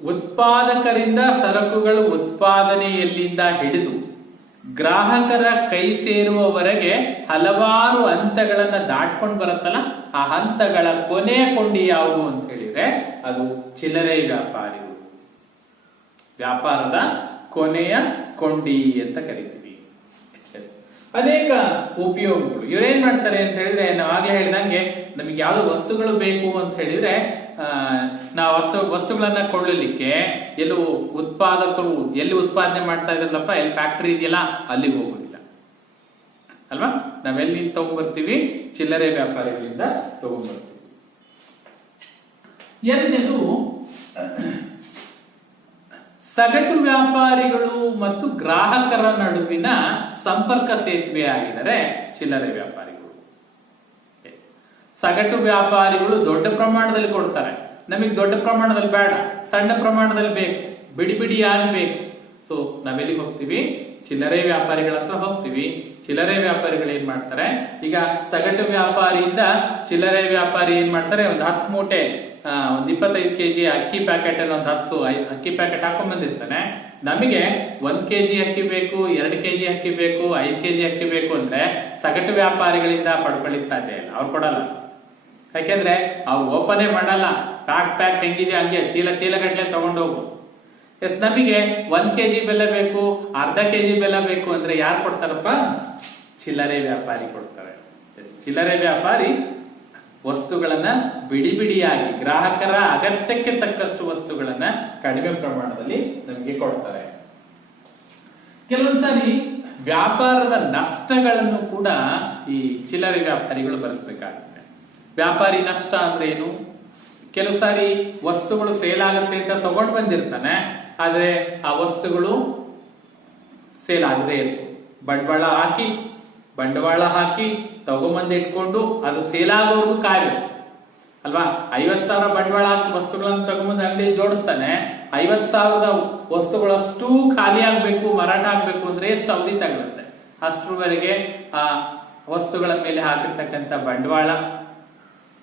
ಉತ್ಪಾದಕರಿಂದ ಸರಕುಗಳು ಉತ್ಪಾದನೆಯಲ್ಲಿಂದ ಹಿಡಿದು ಗ್ರಾಹಕರ ಕೈ ಸೇರುವವರೆಗೆ ಹಲವಾರು ಹಂತಗಳನ್ನ ದಾಟ್ಕೊಂಡು ಬರುತ್ತಲ್ಲ, ಆ ಹಂತಗಳ ಕೊನೆಯ ಕೊಂಡಿ ಯಾವುದು ಅಂತ ಹೇಳಿದ್ರೆ ಅದು ಚಿಲ್ಲರೆ ವ್ಯಾಪಾರಿಗಳು. ವ್ಯಾಪಾರದ ಕೊನೆಯ ಕೊಂಡಿ ಅಂತ ಕರಿತೀವಿ. ಅನೇಕ ಉಪಯೋಗಗಳು ಇವರೇನ್ ಮಾಡ್ತಾರೆ ಅಂತ ಹೇಳಿದ್ರೆ, ನಾವಾಗ್ಲೇ ಹೇಳಿದಂಗೆ ನಮಗೆ ಯಾವ್ದು ವಸ್ತುಗಳು ಬೇಕು ಅಂತ ಹೇಳಿದ್ರೆ ನಾವು ವಸ್ತುಗಳನ್ನ ಕೊಳ್ಳಲಿಕ್ಕೆ ಎಲ್ಲೂ ಉತ್ಪಾದಕರು ಎಲ್ಲಿ ಉತ್ಪಾದನೆ ಮಾಡ್ತಾ ಇದ್ರಲ್ಲಪ್ಪ, ಎಲ್ಲಿ ಫ್ಯಾಕ್ಟರಿ ಇದೆಯಲ್ಲ ಅಲ್ಲಿಗೆ ಹೋಗೋದಿಲ್ಲ ಅಲ್ವಾ. ನಾವೆಲ್ಲಿ ತಗೊಂಡ್ಬರ್ತೀವಿ? ಚಿಲ್ಲರೆ ವ್ಯಾಪಾರಿಗಳಿಂದ ತಗೊಂಡ್ಬರ್ತೀವಿ. ಎರಡನೇದು ಸಗಟು ವ್ಯಾಪಾರಿಗಳು ಮತ್ತು ಗ್ರಾಹಕರ ನಡುವಿನ ಸಂಪರ್ಕ ಸೇತುವೆ ಆಗಿದ್ದಾರೆ ಚಿಲ್ಲರೆ ವ್ಯಾಪಾರಿಗಳು. ಸಗಟು ವ್ಯಾಪಾರಿಗಳು ದೊಡ್ಡ ಪ್ರಮಾಣದಲ್ಲಿ ಕೊಡ್ತಾರೆ, ನಮಗೆ ದೊಡ್ಡ ಪ್ರಮಾಣದಲ್ಲಿ ಬೇಡ, ಸಣ್ಣ ಪ್ರಮಾಣದಲ್ಲಿ ಬೇಕು, ಬಿಡಿ ಬಿಡಿಯಾಗಿ ಬೇಕು. ಸೊ ನಾವೆಲ್ಲಿಗೆ ಹೋಗ್ತೀವಿ? ಚಿಲ್ಲರೆ ವ್ಯಾಪಾರಿಗಳ ಹತ್ರ ಹೋಗ್ತೀವಿ. ಚಿಲ್ಲರೆ ವ್ಯಾಪಾರಿಗಳು ಏನ್ ಮಾಡ್ತಾರೆ? ಈಗ ಸಗಟು ವ್ಯಾಪಾರಿಯಿಂದ ಚಿಲ್ಲರೆ ವ್ಯಾಪಾರಿ ಏನ್ ಮಾಡ್ತಾರೆ? ಒಂದು 10 ಮೂಟೆ, ಒಂದು 25 kg ಅಕ್ಕಿ ಪ್ಯಾಕೆಟ್ ಅನ್ನು ಒಂದು 10 ಅಕ್ಕಿ ಪ್ಯಾಕೆಟ್ ಹಾಕೊಂಡ್ ಬಂದಿರ್ತಾನೆ. ನಮಗೆ 1 kg ಅಕ್ಕಿ ಬೇಕು, 2 kg ಅಕ್ಕಿ ಬೇಕು, 5 kg ಅಕ್ಕಿ ಬೇಕು ಅಂದ್ರೆ ಸಗಟು ವ್ಯಾಪಾರಿಗಳಿಂದ ಪಡ್ಕೊಳ್ಳಿಕ್ ಸಾಧ್ಯ ಇಲ್ಲ, ಅವ್ರು ಕೊಡಲ್ಲ. ಯಾಕೆಂದ್ರೆ ಅವ್ರು ಓಪನೇ ಮಾಡಲ್ಲ. ಪ್ಯಾಕ್ ಹೆಂಗಿದೆ ಹಂಗೆ ಚೀಲ ಗಟ್ಲೆ ತಗೊಂಡೋಗು. ನಮಗೆ 1 kg ಬೆಲ್ಲ ಬೇಕು, ಅರ್ಧ kg ಬೆಲ್ಲ ಬೇಕು ಅಂದ್ರೆ ಯಾರು ಕೊಡ್ತಾರಪ್ಪ? ಚಿಲ್ಲರೆ ವ್ಯಾಪಾರಿ ಕೊಡ್ತಾರೆ. ಚಿಲ್ಲರೆ ವ್ಯಾಪಾರಿ ವಸ್ತುಗಳನ್ನ ಬಿಡಿ ಬಿಡಿಯಾಗಿ ಗ್ರಾಹಕರ ಅಗತ್ಯಕ್ಕೆ ತಕ್ಕಷ್ಟು ವಸ್ತುಗಳನ್ನ ಕಡಿಮೆ ಪ್ರಮಾಣದಲ್ಲಿ ನಮಗೆ ಕೊಡ್ತಾರೆ. ಕೆಲವೊಂದ್ಸಾರಿ ವ್ಯಾಪಾರದ ನಷ್ಟಗಳನ್ನು ಕೂಡ ಈ ಚಿಲ್ಲರೆ ವ್ಯಾಪಾರಿಗಳು ಭರಿಸಬೇಕಾಗುತ್ತೆ. ವ್ಯಾಪಾರಿ ನಷ್ಟ ಅಂದ್ರೆ ಏನು? ಕೆಲವು ಸಾರಿ ವಸ್ತುಗಳು ಸೇಲ್ ಆಗುತ್ತೆ ಅಂತ ತಗೊಂಡ್ ಬಂದಿರ್ತಾನೆ, ಆದ್ರೆ ಆ ವಸ್ತುಗಳು ಸೇಲ್ ಆಗದೆ ಇರ್ಬೋದು. ಬಂಡವಾಳ ಹಾಕಿ ತಗೊಂಬಂದು ಇಟ್ಕೊಂಡು ಅದು ಸೇಲ್ ಆಗೋರ್ಗು ಕಾಯ್ಬೇಕು ಅಲ್ವಾ. 50,000 ಬಂಡವಾಳ ಹಾಕಿ ವಸ್ತುಗಳನ್ನು ತಗೊಂಬಂದು ಅಂಗಡಿಯಲ್ಲಿ ಜೋಡಿಸ್ತಾನೆ, 50,000 ವಸ್ತುಗಳಷ್ಟು ಖಾಲಿ ಆಗ್ಬೇಕು, ಮಾರಾಟ ಆಗ್ಬೇಕು ಅಂದ್ರೆ ಎಷ್ಟು ಅವಧಿ ತಗೊಳುತ್ತೆ? ಅಷ್ಟರವರೆಗೆ ಆ ವಸ್ತುಗಳ ಮೇಲೆ ಹಾಕಿರ್ತಕ್ಕಂಥ ಬಂಡವಾಳ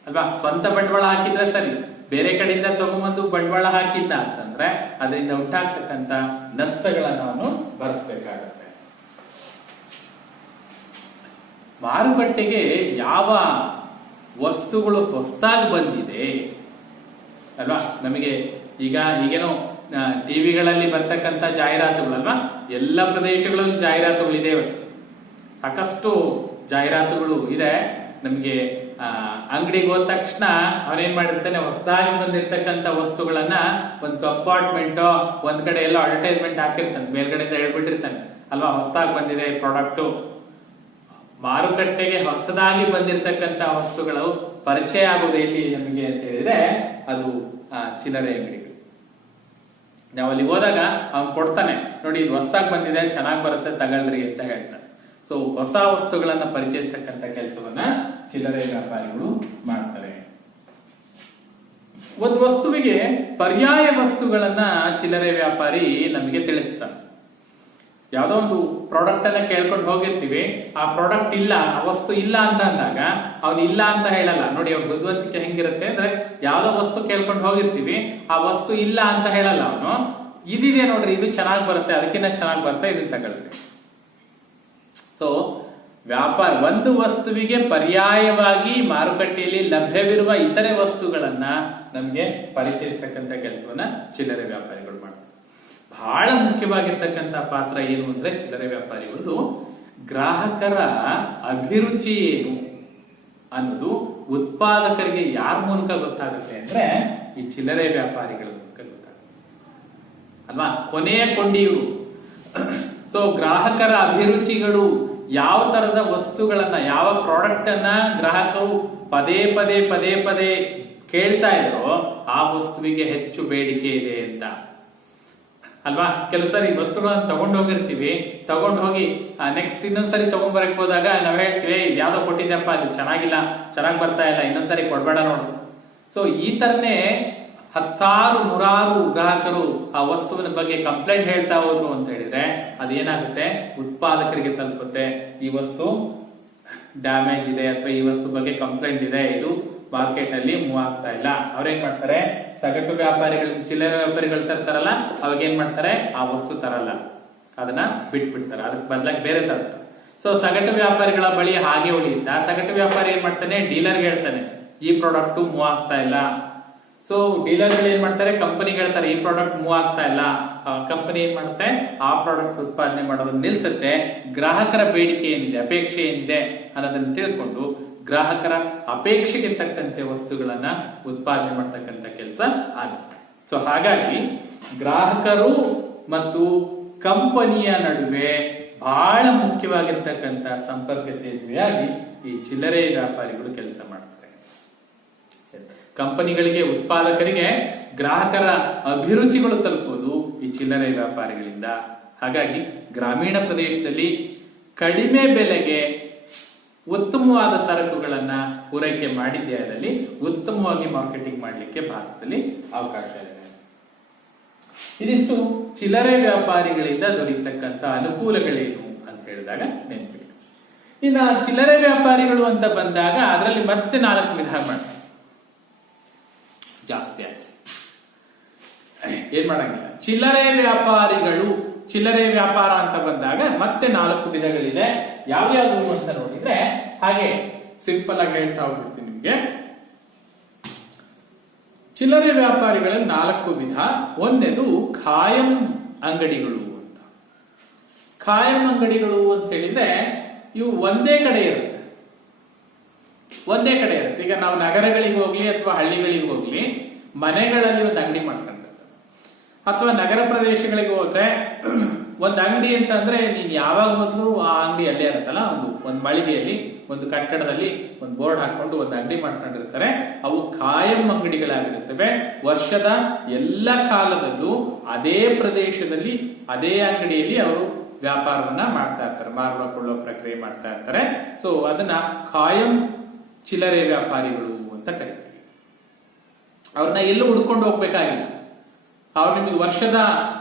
ಅಲ್ವಾ, ಸ್ವಂತ ಬಂಡವಾಳ ಹಾಕಿದ್ರೆ ಸರಿ, ಬೇರೆ ಕಡೆಯಿಂದ ತಗೊಂಬಂದು ಬಂಡವಾಳ ಹಾಕಿದ್ದ ಅಂತಂದ್ರೆ ಅದರಿಂದ ಉಂಟಾಗ್ತಕ್ಕಂಥ ನಷ್ಟಗಳನ್ನ ಅವನು ಭರಿಸಬೇಕಾಗತ್ತೆ. ಮಾರುಕಟ್ಟೆಗೆ ಯಾವ ವಸ್ತುಗಳು ಹೊಸದಾಗಿ ಬಂದಿದೆ ಅಲ್ವಾ, ನಮಗೆ ಈಗೇನೋ ಟಿವಿಗಳಲ್ಲಿ ಬರ್ತಕ್ಕಂಥ ಜಾಹೀರಾತುಗಳಲ್ವಾ, ಎಲ್ಲ ಪ್ರದೇಶಗಳಲ್ಲೂ ಜಾಹೀರಾತುಗಳಿದೆ. ಇವತ್ತು ಸಾಕಷ್ಟು ಜಾಹೀರಾತುಗಳು ಇದೆ. ನಮಗೆ ಅಂಗಡಿಗೆ ಹೋದ ತಕ್ಷಣ ಅವನೇನ್ ಮಾಡಿರ್ತಾನೆ, ಹೊಸದಾಗಿ ಬಂದಿರ್ತಕ್ಕಂಥ ವಸ್ತುಗಳನ್ನ ಒಂದು ಕಂಪಾರ್ಟ್ಮೆಂಟ್ ಒಂದ್ ಕಡೆ ಎಲ್ಲ ಅಡ್ವರ್ಟೈಸ್ಮೆಂಟ್ ಹಾಕಿರ್ತಾನೆ, ಮೇಲ್ಗಡೆಯಿಂದ ಹೇಳ್ಬಿಟ್ಟಿರ್ತಾನೆ ಅಲ್ವಾ, ಹೊಸದಾಗಿ ಬಂದಿದೆ ಪ್ರಾಡಕ್ಟು. ಮಾರುಕಟ್ಟೆಗೆ ಹೊಸದಾಗಿ ಬಂದಿರತಕ್ಕಂತ ವಸ್ತುಗಳು ಪರಿಚಯ ಆಗೋದು ಎಲ್ಲಿ ನಮಗೆ ಅಂತ ಹೇಳಿದ್ರೆ ಅದು ಚಿಲ್ಲರೆ ಅಂಗಡಿಗಳು. ನಾವು ಅಲ್ಲಿ ಹೋದಾಗ ಅವ್ನು ಕೊಡ್ತಾನೆ, ನೋಡಿ ಇದು ಹೊಸದಾಗಿ ಬಂದಿದೆ, ಚೆನ್ನಾಗಿ ಬರುತ್ತೆ, ತಗೊಳ್ರಿ ಅಂತ ಹೇಳ್ತಾನೆ. ಸೊ ಹೊಸ ವಸ್ತುಗಳನ್ನ ಪರಿಚಯಿಸ್ತಕ್ಕಂಥ ಕೆಲಸವನ್ನ ಚಿಲ್ಲರೆ ವ್ಯಾಪಾರಿಗಳು ಮಾಡ್ತಾರೆ. ಒಂದು ವಸ್ತುವಿಗೆ ಪರ್ಯಾಯ ವಸ್ತುಗಳನ್ನ ಚಿಲ್ಲರೆ ವ್ಯಾಪಾರಿ ನಮಗೆ ತಿಳಿಸ್ತಾನೆ. ಯಾವ್ದೋ ಒಂದು ಪ್ರಾಡಕ್ಟ್ ಅನ್ನ ಕೇಳ್ಕೊಂಡು ಹೋಗಿರ್ತೀವಿ, ಆ ಪ್ರಾಡಕ್ಟ್ ಇಲ್ಲ, ಆ ವಸ್ತು ಇಲ್ಲ ಅಂತ ಅಂದಾಗ ಅವ್ನು ಇಲ್ಲ ಅಂತ ಹೇಳಲ್ಲ. ನೋಡಿ ಅವ್ರ ಬುದ್ಧಿವಂತಿಕೆ ಹೆಂಗಿರುತ್ತೆ ಅಂದ್ರೆ, ಯಾವ್ದೋ ವಸ್ತು ಕೇಳ್ಕೊಂಡು ಹೋಗಿರ್ತೀವಿ, ಆ ವಸ್ತು ಇಲ್ಲ ಅಂತ ಹೇಳಲ್ಲ ಅವನು, ಇದಿದೆ ನೋಡ್ರಿ, ಇದು ಚೆನ್ನಾಗಿ ಬರುತ್ತೆ, ಅದಕ್ಕಿಂತ ಚೆನ್ನಾಗಿ ಬರುತ್ತೆ, ಇದನ್ನ ತಗೊಳ್ರಿ. ಸೊ ವ್ಯಾಪಾರ ಒಂದು ವಸ್ತುವಿಗೆ ಪರ್ಯಾಯವಾಗಿ ಮಾರುಕಟ್ಟೆಯಲ್ಲಿ ಲಭ್ಯವಿರುವ ಇತರೆ ವಸ್ತುಗಳನ್ನ ನಮ್ಗೆ ಪರಿಚಯಿಸ್ತಕ್ಕಂಥ ಕೆಲಸವನ್ನ ಚಿಲ್ಲರೆ ವ್ಯಾಪಾರಿಗಳು ಮಾಡ್ತಾರೆ. ಬಹಳ ಮುಖ್ಯವಾಗಿರ್ತಕ್ಕಂಥ ಪಾತ್ರ ಏನು ಅಂದ್ರೆ ಚಿಲ್ಲರೆ ವ್ಯಾಪಾರಿಗಳು ಗ್ರಾಹಕರ ಅಭಿರುಚಿ ಏನು ಅನ್ನೋದು ಉತ್ಪಾದಕರಿಗೆ ಯಾರ ಮೂಲಕ ಗೊತ್ತಾಗುತ್ತೆ ಅಂದ್ರೆ ಈ ಚಿಲ್ಲರೆ ವ್ಯಾಪಾರಿಗಳ ಮೂಲಕ ಗೊತ್ತಾಗುತ್ತೆ ಅಲ್ವಾ, ಕೊನೆಯ ಕೊಂಡಿಯು. ಸೊ ಗ್ರಾಹಕರ ಅಭಿರುಚಿಗಳು, ಯಾವ ತರದ ವಸ್ತುಗಳನ್ನ, ಯಾವ ಪ್ರಾಡಕ್ಟ್ ಅನ್ನ ಗ್ರಾಹಕರು ಪದೇ ಪದೇ ಕೇಳ್ತಾ ಇದ್ರೋ ಆ ವಸ್ತುವಿಗೆ ಹೆಚ್ಚು ಬೇಡಿಕೆ ಇದೆ ಅಂತ ಅಲ್ವಾ. ಕೆಲವು ಸರಿ ವಸ್ತುಗಳನ್ನ ತಗೊಂಡು ಹೋಗಿರ್ತೀವಿ, ತಗೊಂಡು ಹೋಗಿ ನೆಕ್ಸ್ಟ್ ಇನ್ನೊಂದ್ಸರಿ ತಗೊಂಡ್ಬರಕ್ ಹೋದಾಗ ನಾವ್ ಹೇಳ್ತೀವಿ, ಯಾವ್ದೋ ಕೊಟ್ಟಿದ್ದೆಪ್ಪ, ಅದು ಚೆನ್ನಾಗಿಲ್ಲ, ಚೆನ್ನಾಗಿ ಬರ್ತಾ ಇಲ್ಲ, ಇನ್ನೊಂದ್ಸರಿ ಕೊಡ್ಬೇಡ ನೋಡು. ಸೊ ಈ ತರನೇ ನೂರಾರು ಗ್ರಾಹಕರು ಆ ವಸ್ತುವಿನ ಬಗ್ಗೆ ಕಂಪ್ಲೇಂಟ್ ಹೇಳ್ತಾ ಹೋದ್ರು ಅಂತ ಹೇಳಿದ್ರೆ ಅದೇನಾಗುತ್ತೆ, ಉತ್ಪಾದಕರಿಗೆ ತಲುಪುತ್ತೆ. ಈ ವಸ್ತು ಡ್ಯಾಮೇಜ್ ಇದೆ ಅಥವಾ ಈ ವಸ್ತು ಬಗ್ಗೆ ಕಂಪ್ಲೇಂಟ್ ಇದೆ, ಇದು ಮಾರ್ಕೆಟ್ ಅಲ್ಲಿ ಮೂವ್ ಆಗ್ತಾ ಇಲ್ಲ. ಅವ್ರೇನ್ ಮಾಡ್ತಾರೆ, ಸಗಟು ವ್ಯಾಪಾರಿಗಳು, ಚಿಲ್ಲರೆ ವ್ಯಾಪಾರಿಗಳು ತರ್ತಾರಲ್ಲ, ಅವಾಗ ಏನ್ ಮಾಡ್ತಾರೆ, ಆ ವಸ್ತು ತರಲ್ಲ, ಅದನ್ನ ಬಿಟ್ಬಿಡ್ತಾರೆ, ಅದಕ್ಕೆ ಬದಲಾಗಿ ಬೇರೆ ತರ್ತಾರೆ. ಸೊ ಸಗಟು ವ್ಯಾಪಾರಿಗಳ ಬಳಿ ಹಾಗೆ ಉಳಿಯುತ್ತೆ. ಆ ಸಗಟು ವ್ಯಾಪಾರಿ ಏನ್ ಮಾಡ್ತಾನೆ, ಡೀಲರ್ಗೆ ಹೇಳ್ತಾನೆ ಈ ಪ್ರಾಡಕ್ಟ್ ಮೂವ್ ಆಗ್ತಾ ಇಲ್ಲ. ಸೊ ಡೀಲರ್ಗಳು ಏನ್ ಮಾಡ್ತಾರೆ, ಕಂಪನಿಗೆ ಹೇಳ್ತಾರೆ ಈ ಪ್ರಾಡಕ್ಟ್ ಮೂವ್ ಆಗ್ತಾ ಇಲ್ಲ. ಕಂಪನಿ ಏನ್ ಮಾಡುತ್ತೆ, ಆ ಪ್ರಾಡಕ್ಟ್ ಉತ್ಪಾದನೆ ಮಾಡೋದನ್ನ ನಿಲ್ಸುತ್ತೆ. ಗ್ರಾಹಕರ ಬೇಡಿಕೆ ಏನಿದೆ, ಅಪೇಕ್ಷೆ ಏನಿದೆ ಅನ್ನೋದನ್ನ ತಿಳ್ಕೊಂಡು ಗ್ರಾಹಕರ ಅಪೇಕ್ಷೆಗೆ ತಕ್ಕಂತೆ ವಸ್ತುಗಳನ್ನ ಉತ್ಪಾದನೆ ಮಾಡ್ತಕ್ಕಂಥ ಕೆಲಸ ಆಗುತ್ತೆ. ಸೊ ಹಾಗಾಗಿ ಗ್ರಾಹಕರು ಮತ್ತು ಕಂಪನಿಯ ನಡುವೆ ಬಹಳ ಮುಖ್ಯವಾಗಿರ್ತಕ್ಕಂಥ ಸಂಪರ್ಕ ಸೇತುವೆಯಾಗಿ ಈ ಚಿಲ್ಲರೆ ವ್ಯಾಪಾರಿಗಳು ಕೆಲಸ ಮಾಡ್ತಾರೆ. ಕಂಪನಿಗಳಿಗೆ, ಉತ್ಪಾದಕರಿಗೆ ಗ್ರಾಹಕರ ಅಭಿರುಚಿಗಳು ತಲುಪುವುದು ಈ ಚಿಲ್ಲರೆ ವ್ಯಾಪಾರಿಗಳಿಂದ. ಹಾಗಾಗಿ ಗ್ರಾಮೀಣ ಪ್ರದೇಶದಲ್ಲಿ ಕಡಿಮೆ ಬೆಲೆಗೆ ಉತ್ತಮವಾದ ಸರಕುಗಳನ್ನ ಪೂರೈಕೆ ಮಾಡಿದ್ದೇ ಆದಲ್ಲಿ ಉತ್ತಮವಾಗಿ ಮಾರ್ಕೆಟಿಂಗ್ ಮಾಡಲಿಕ್ಕೆ ಭಾರತದಲ್ಲಿ ಅವಕಾಶ ಇದೆ. ಇದಿಷ್ಟು ಚಿಲ್ಲರೆ ವ್ಯಾಪಾರಿಗಳಿಂದ ದೊರೆಯತಕ್ಕಂಥ ಅನುಕೂಲಗಳೇನು ಅಂತ ಹೇಳಿದಾಗ ನೆನಪಿಡಿ. ಇನ್ನು ಚಿಲ್ಲರೆ ವ್ಯಾಪಾರಿಗಳು ಅಂತ ಬಂದಾಗ ಅದರಲ್ಲಿ ಮತ್ತೆ 4 ವಿಧ ಮಾಡ್ತಾರೆ, ಜಾಸ್ತಿ ಆಯ್ತು, ಏನ್ ಮಾಡಂಗಿಲ್ಲ. ಚಿಲ್ಲರೆ ವ್ಯಾಪಾರ ಅಂತ ಬಂದಾಗ ಮತ್ತೆ 4 ವಿಧಗಳಿದೆ. ಯಾವ್ಯಾವು ಅಂತ ನೋಡಿದ್ರೆ ಹಾಗೆ ಸಿಂಪಲ್ ಆಗಿ ಹೇಳ್ತಾ ಹೋಗ್ಬಿಡ್ತೀನಿ ನಿಮ್ಗೆ. ಚಿಲ್ಲರೆ ವ್ಯಾಪಾರಿಗಳಲ್ಲಿ 4 ವಿಧ. ಒಂದೇದು ಖಾಯಂ ಅಂಗಡಿಗಳು ಅಂತ. ಖಾಯಂ ಅಂಗಡಿಗಳು ಅಂತ ಹೇಳಿದ್ರೆ ಇವು ಒಂದೇ ಕಡೆ ಇರುತ್ತೆ. ಒಂದೇ ಕಡೆ ಇರುತ್ತೆ. ಈಗ ನಾವು ನಗರಗಳಿಗೆ ಹೋಗ್ಲಿ ಅಥವಾ ಹಳ್ಳಿಗಳಿಗೆ ಹೋಗ್ಲಿ, ಮನೆಗಳಲ್ಲಿ ಒಂದು ಅಂಗಡಿ ಮಾಡ್ಕೊಂಡಿರ್ತಾರೆ. ಅಥವಾ ನಗರ ಪ್ರದೇಶಗಳಿಗೆ ಹೋದ್ರೆ ಒಂದು ಅಂಗಡಿ ಅಂತ ಅಂದ್ರೆ ನೀನ್ ಯಾವಾಗ ಹೋದ್ರೂ ಆ ಅಂಗಡಿ ಅಲ್ಲೇ ಇರುತ್ತಲ್ಲ, ಒಂದು ಮಳಿಗೆಯಲ್ಲಿ ಒಂದು ಕಟ್ಟಡದಲ್ಲಿ ಒಂದು ಬೋರ್ಡ್ ಹಾಕೊಂಡು ಒಂದು ಅಂಗಡಿ ಮಾಡ್ಕೊಂಡಿರ್ತಾರೆ. ಅವು ಕಾಯಂ ಅಂಗಡಿಗಳಾಗಿರುತ್ತವೆ. ವರ್ಷದ ಎಲ್ಲ ಕಾಲದಲ್ಲೂ ಅದೇ ಪ್ರದೇಶದಲ್ಲಿ ಅದೇ ಅಂಗಡಿಯಲ್ಲಿ ಅವರು ವ್ಯಾಪಾರವನ್ನ ಮಾಡ್ತಾ ಇರ್ತಾರೆ, ಮಾರುವ ಕೊಳ್ಳೋ ಪ್ರಕ್ರಿಯೆ ಮಾಡ್ತಾ ಇರ್ತಾರೆ. ಸೊ ಅದನ್ನ ಕಾಯಂ ಚಿಲ್ಲರೆ ವ್ಯಾಪಾರಿಗಳು ಅಂತ ಕರಿತೀವಿ. ಅವ್ರನ್ನ ಎಲ್ಲೂ ಹುಡ್ಕೊಂಡು ಹೋಗ್ಬೇಕಾಗಿಲ್ಲ. ಅವ್ರು ನಿಮಗೆ ವರ್ಷದ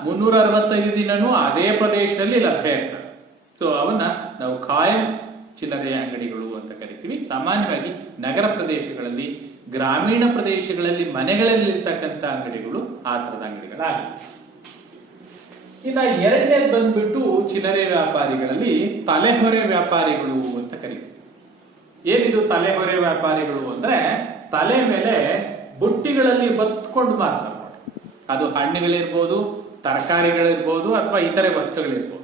365 ದಿನನೂ ಅದೇ ಪ್ರದೇಶದಲ್ಲಿ ಲಭ್ಯ ಇರ್ತಾರೆ. ಸೊ ಅವನ್ನ ನಾವು ಕಾಯಂ ಚಿಲ್ಲರೆ ಅಂಗಡಿಗಳು ಅಂತ ಕರಿತೀವಿ. ಸಾಮಾನ್ಯವಾಗಿ ನಗರ ಪ್ರದೇಶಗಳಲ್ಲಿ, ಗ್ರಾಮೀಣ ಪ್ರದೇಶಗಳಲ್ಲಿ ಮನೆಗಳಲ್ಲಿ ಇರ್ತಕ್ಕಂಥ ಅಂಗಡಿಗಳು ಆ ತರದ ಅಂಗಡಿಗಳಾಗಿವೆ. ಇನ್ನ ಎರಡನೇದು ಬಂದ್ಬಿಟ್ಟು ಚಿಲ್ಲರೆ ವ್ಯಾಪಾರಿಗಳಲ್ಲಿ ತಲೆಹೊರೆ ವ್ಯಾಪಾರಿಗಳು ಅಂತ ಕರಿತೀವಿ. ಏನಿದು ತಲೆಹೊರೆ ವ್ಯಾಪಾರಿಗಳು ಅಂದ್ರೆ ತಲೆ ಮೇಲೆ ಬುಟ್ಟಿಗಳಲ್ಲಿ ಬತ್ಕೊಂಡು ಮಾರ್ತಾರೆ. ಅದು ಹಣ್ಣುಗಳಿರ್ಬೋದು, ತರಕಾರಿಗಳಿರ್ಬೋದು, ಅಥವಾ ಇತರೆ ವಸ್ತುಗಳಿರ್ಬೋದು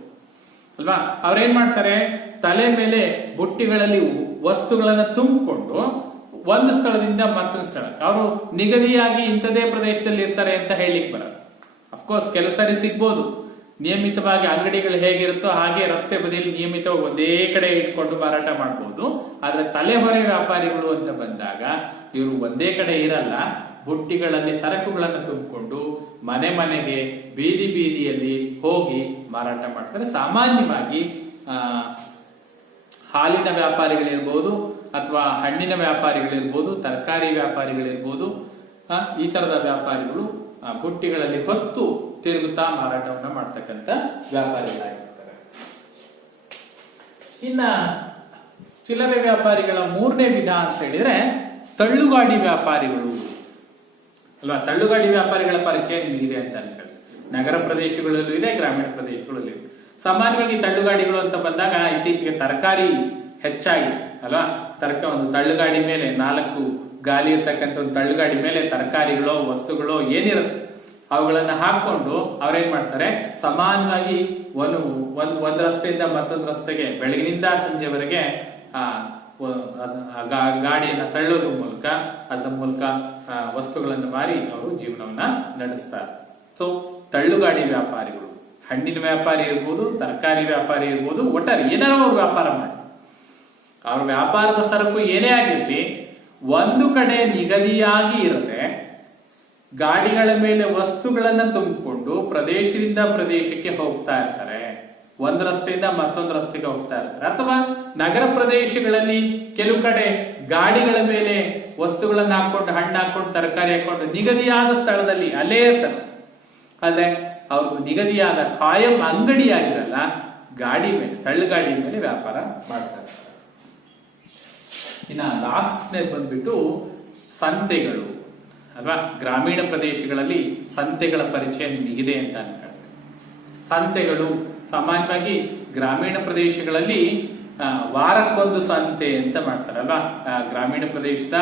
ಅಲ್ವಾ. ಅವ್ರೇನ್ ಮಾಡ್ತಾರೆ, ತಲೆ ಮೇಲೆ ಬುಟ್ಟಿಗಳಲ್ಲಿ ವಸ್ತುಗಳನ್ನ ತುಂಬಿಕೊಂಡು ಒಂದು ಸ್ಥಳದಿಂದ ಮತ್ತೊಂದು ಸ್ಥಳಕ್ಕೆ ಅವರು ನಿಗದಿಯಾಗಿ ಇಂಥದೇ ಪ್ರದೇಶದಲ್ಲಿ ಇರ್ತಾರೆ ಅಂತ ಹೇಳಿಕ್ ಬರಲ್ಲ. ಅಫ್ಕೋರ್ಸ್ ಕೆಲವು ಸಾರಿ ಸಿಗ್ಬೋದು, ನಿಯಮಿತವಾಗಿ ಅಂಗಡಿಗಳು ಹೇಗಿರುತ್ತೋ ಹಾಗೆ ರಸ್ತೆ ಬದಿಯಲ್ಲಿ ನಿಯಮಿತವಾಗಿ ಒಂದೇ ಕಡೆ ಇಟ್ಕೊಂಡು ಮಾರಾಟ ಮಾಡಬಹುದು. ಆದ್ರೆ ತಲೆಹೊರೆ ವ್ಯಾಪಾರಿಗಳು ಅಂತ ಬಂದಾಗ ಇವರು ಒಂದೇ ಕಡೆ ಇರಲ್ಲ, ಬುಟ್ಟಿಗಳಲ್ಲಿ ಸರಕುಗಳನ್ನು ತುಂಬಿಕೊಂಡು ಮನೆ ಮನೆಗೆ, ಬೀದಿ ಬೀದಿಯಲ್ಲಿ ಹೋಗಿ ಮಾರಾಟ ಮಾಡ್ತಾರೆ. ಸಾಮಾನ್ಯವಾಗಿ ಹಾಲಿನ ವ್ಯಾಪಾರಿಗಳಿರ್ಬೋದು, ಅಥವಾ ಹಣ್ಣಿನ ವ್ಯಾಪಾರಿಗಳಿರ್ಬೋದು, ತರಕಾರಿ ವ್ಯಾಪಾರಿಗಳಿರ್ಬೋದು, ಈ ತರದ ವ್ಯಾಪಾರಿಗಳು ಬುಟ್ಟಿಗಳಲ್ಲಿ ಹೊತ್ತು ತಿರುಗುತ್ತಾ ಮಾರಾಟವನ್ನ ಮಾಡ್ತಕ್ಕಂಥ ವ್ಯಾಪಾರಿಗಳಾಗಿರ್ತಾರೆ. ಇನ್ನ ಚಿಲ್ಲರೆ ವ್ಯಾಪಾರಿಗಳ ಮೂರನೇ ವಿಧ ಅಂತ ಹೇಳಿದ್ರೆ ತಳ್ಳುಗಾಡಿ ವ್ಯಾಪಾರಿಗಳು ಅಲ್ವಾ. ತಳ್ಳುಗಾಡಿ ವ್ಯಾಪಾರಿಗಳ ಪರಿಚಯ ನಿಮಗಿದೆ ಅಂತ ಅನ್ಕೊಳ್ಳಿ. ನಗರ ಪ್ರದೇಶಗಳಲ್ಲೂ ಇದೆ, ಗ್ರಾಮೀಣ ಪ್ರದೇಶಗಳಲ್ಲೂ ಇದೆ. ಸಾಮಾನ್ಯವಾಗಿ ತಳ್ಳುಗಾಡಿಗಳು ಅಂತ ಬಂದಾಗ ಇತ್ತೀಚೆಗೆ ತರಕಾರಿ ಹೆಚ್ಚಾಗಿದೆ ಅಲ್ವಾ. ಒಂದು ತಳ್ಳುಗಾಡಿ ಮೇಲೆ 4 ಗಾಲಿ ಇರ್ತಕ್ಕಂಥ ಒಂದು ತಳ್ಳುಗಾಡಿ ಮೇಲೆ ತರಕಾರಿಗಳು, ವಸ್ತುಗಳು ಏನಿರುತ್ತೆ ಅವುಗಳನ್ನ ಹಾಕೊಂಡು ಅವ್ರೇನ್ ಮಾಡ್ತಾರೆ, ಸಾಮಾನ್ಯವಾಗಿ ಒಂದು ರಸ್ತೆಯಿಂದ ಮತ್ತೊಂದು ರಸ್ತೆಗೆ ಬೆಳಗಿನಿಂದ ಸಂಜೆವರೆಗೆ ಗಾಡಿಯನ್ನ ತಳ್ಳೋದ್ರ ಮೂಲಕ, ಅದರ ಮೂಲಕ ವಸ್ತುಗಳನ್ನು ಮಾರಿ ಅವರು ಜೀವನವನ್ನ ನಡೆಸ್ತಾರೆ. ಸೊ ತಳ್ಳುಗಾಡಿ ವ್ಯಾಪಾರಿಗಳು ಹಣ್ಣಿನ ವ್ಯಾಪಾರಿ ಇರ್ಬೋದು, ತರಕಾರಿ ವ್ಯಾಪಾರಿ ಇರ್ಬೋದು, ಒಟ್ಟಾರೆ ಏನಾರು ಅವ್ರು ವ್ಯಾಪಾರ ಮಾಡಿ ಅವ್ರ ವ್ಯಾಪಾರದ ಸರಕು ಏನೇ ಆಗಿರ್ಲಿ ಒಂದು ಕಡೆ ನಿಗದಿಯಾಗಿ ಇರದೆ ಗಾಡಿಗಳ ಮೇಲೆ ವಸ್ತುಗಳನ್ನ ತುಂಬಿಕೊಂಡು ಪ್ರದೇಶದಿಂದ ಪ್ರದೇಶಕ್ಕೆ ಹೋಗ್ತಾ ಇರ್ತಾರೆ. ಒಂದು ರಸ್ತೆಯಿಂದ ಮತ್ತೊಂದು ರಸ್ತೆಗೆ ಹೋಗ್ತಾ ಇರ್ತಾರೆ. ಅಥವಾ ನಗರ ಪ್ರದೇಶಗಳಲ್ಲಿ ಕೆಲವು ಕಡೆ ಗಾಡಿಗಳ ಮೇಲೆ ವಸ್ತುಗಳನ್ನ ಹಾಕೊಂಡು, ಹಣ್ಣು ಹಾಕೊಂಡು, ತರಕಾರಿ ಹಾಕೊಂಡು ನಿಗದಿಯಾದ ಸ್ಥಳದಲ್ಲಿ ಅಲ್ಲೇ ಇರ್ತಾರೆ. ಆದ್ರೆ ಅವ್ರದ್ದು ನಿಗದಿಯಾದ ಕಾಯಂ ಅಂಗಡಿ ಆಗಿರಲ್ಲ, ಗಾಡಿ ಮೇಲೆ, ತಳ್ಳುಗಾಡಿ ಮೇಲೆ ವ್ಯಾಪಾರ ಮಾಡ್ತಾ ಇರ್ತಾರೆ. ಇನ್ನ ಲಾಸ್ಟ್ನೇ ಬಂದ್ಬಿಟ್ಟು ಸಂತೆಗಳು ಅಲ್ವಾ. ಗ್ರಾಮೀಣ ಪ್ರದೇಶಗಳಲ್ಲಿ ಸಂತೆಗಳ ಪರಿಚಯ ನಿಮಗಿದೆ ಅಂತ ಅನ್ಕೊಳ್ಳಿ. ಸಂತೆಗಳು ಸಾಮಾನ್ಯವಾಗಿ ಗ್ರಾಮೀಣ ಪ್ರದೇಶಗಳಲ್ಲಿ ವಾರಕ್ಕೊಂದು ಸಂತೆ ಅಂತ ಮಾಡ್ತಾರಲ್ವಾ. ಗ್ರಾಮೀಣ ಪ್ರದೇಶದ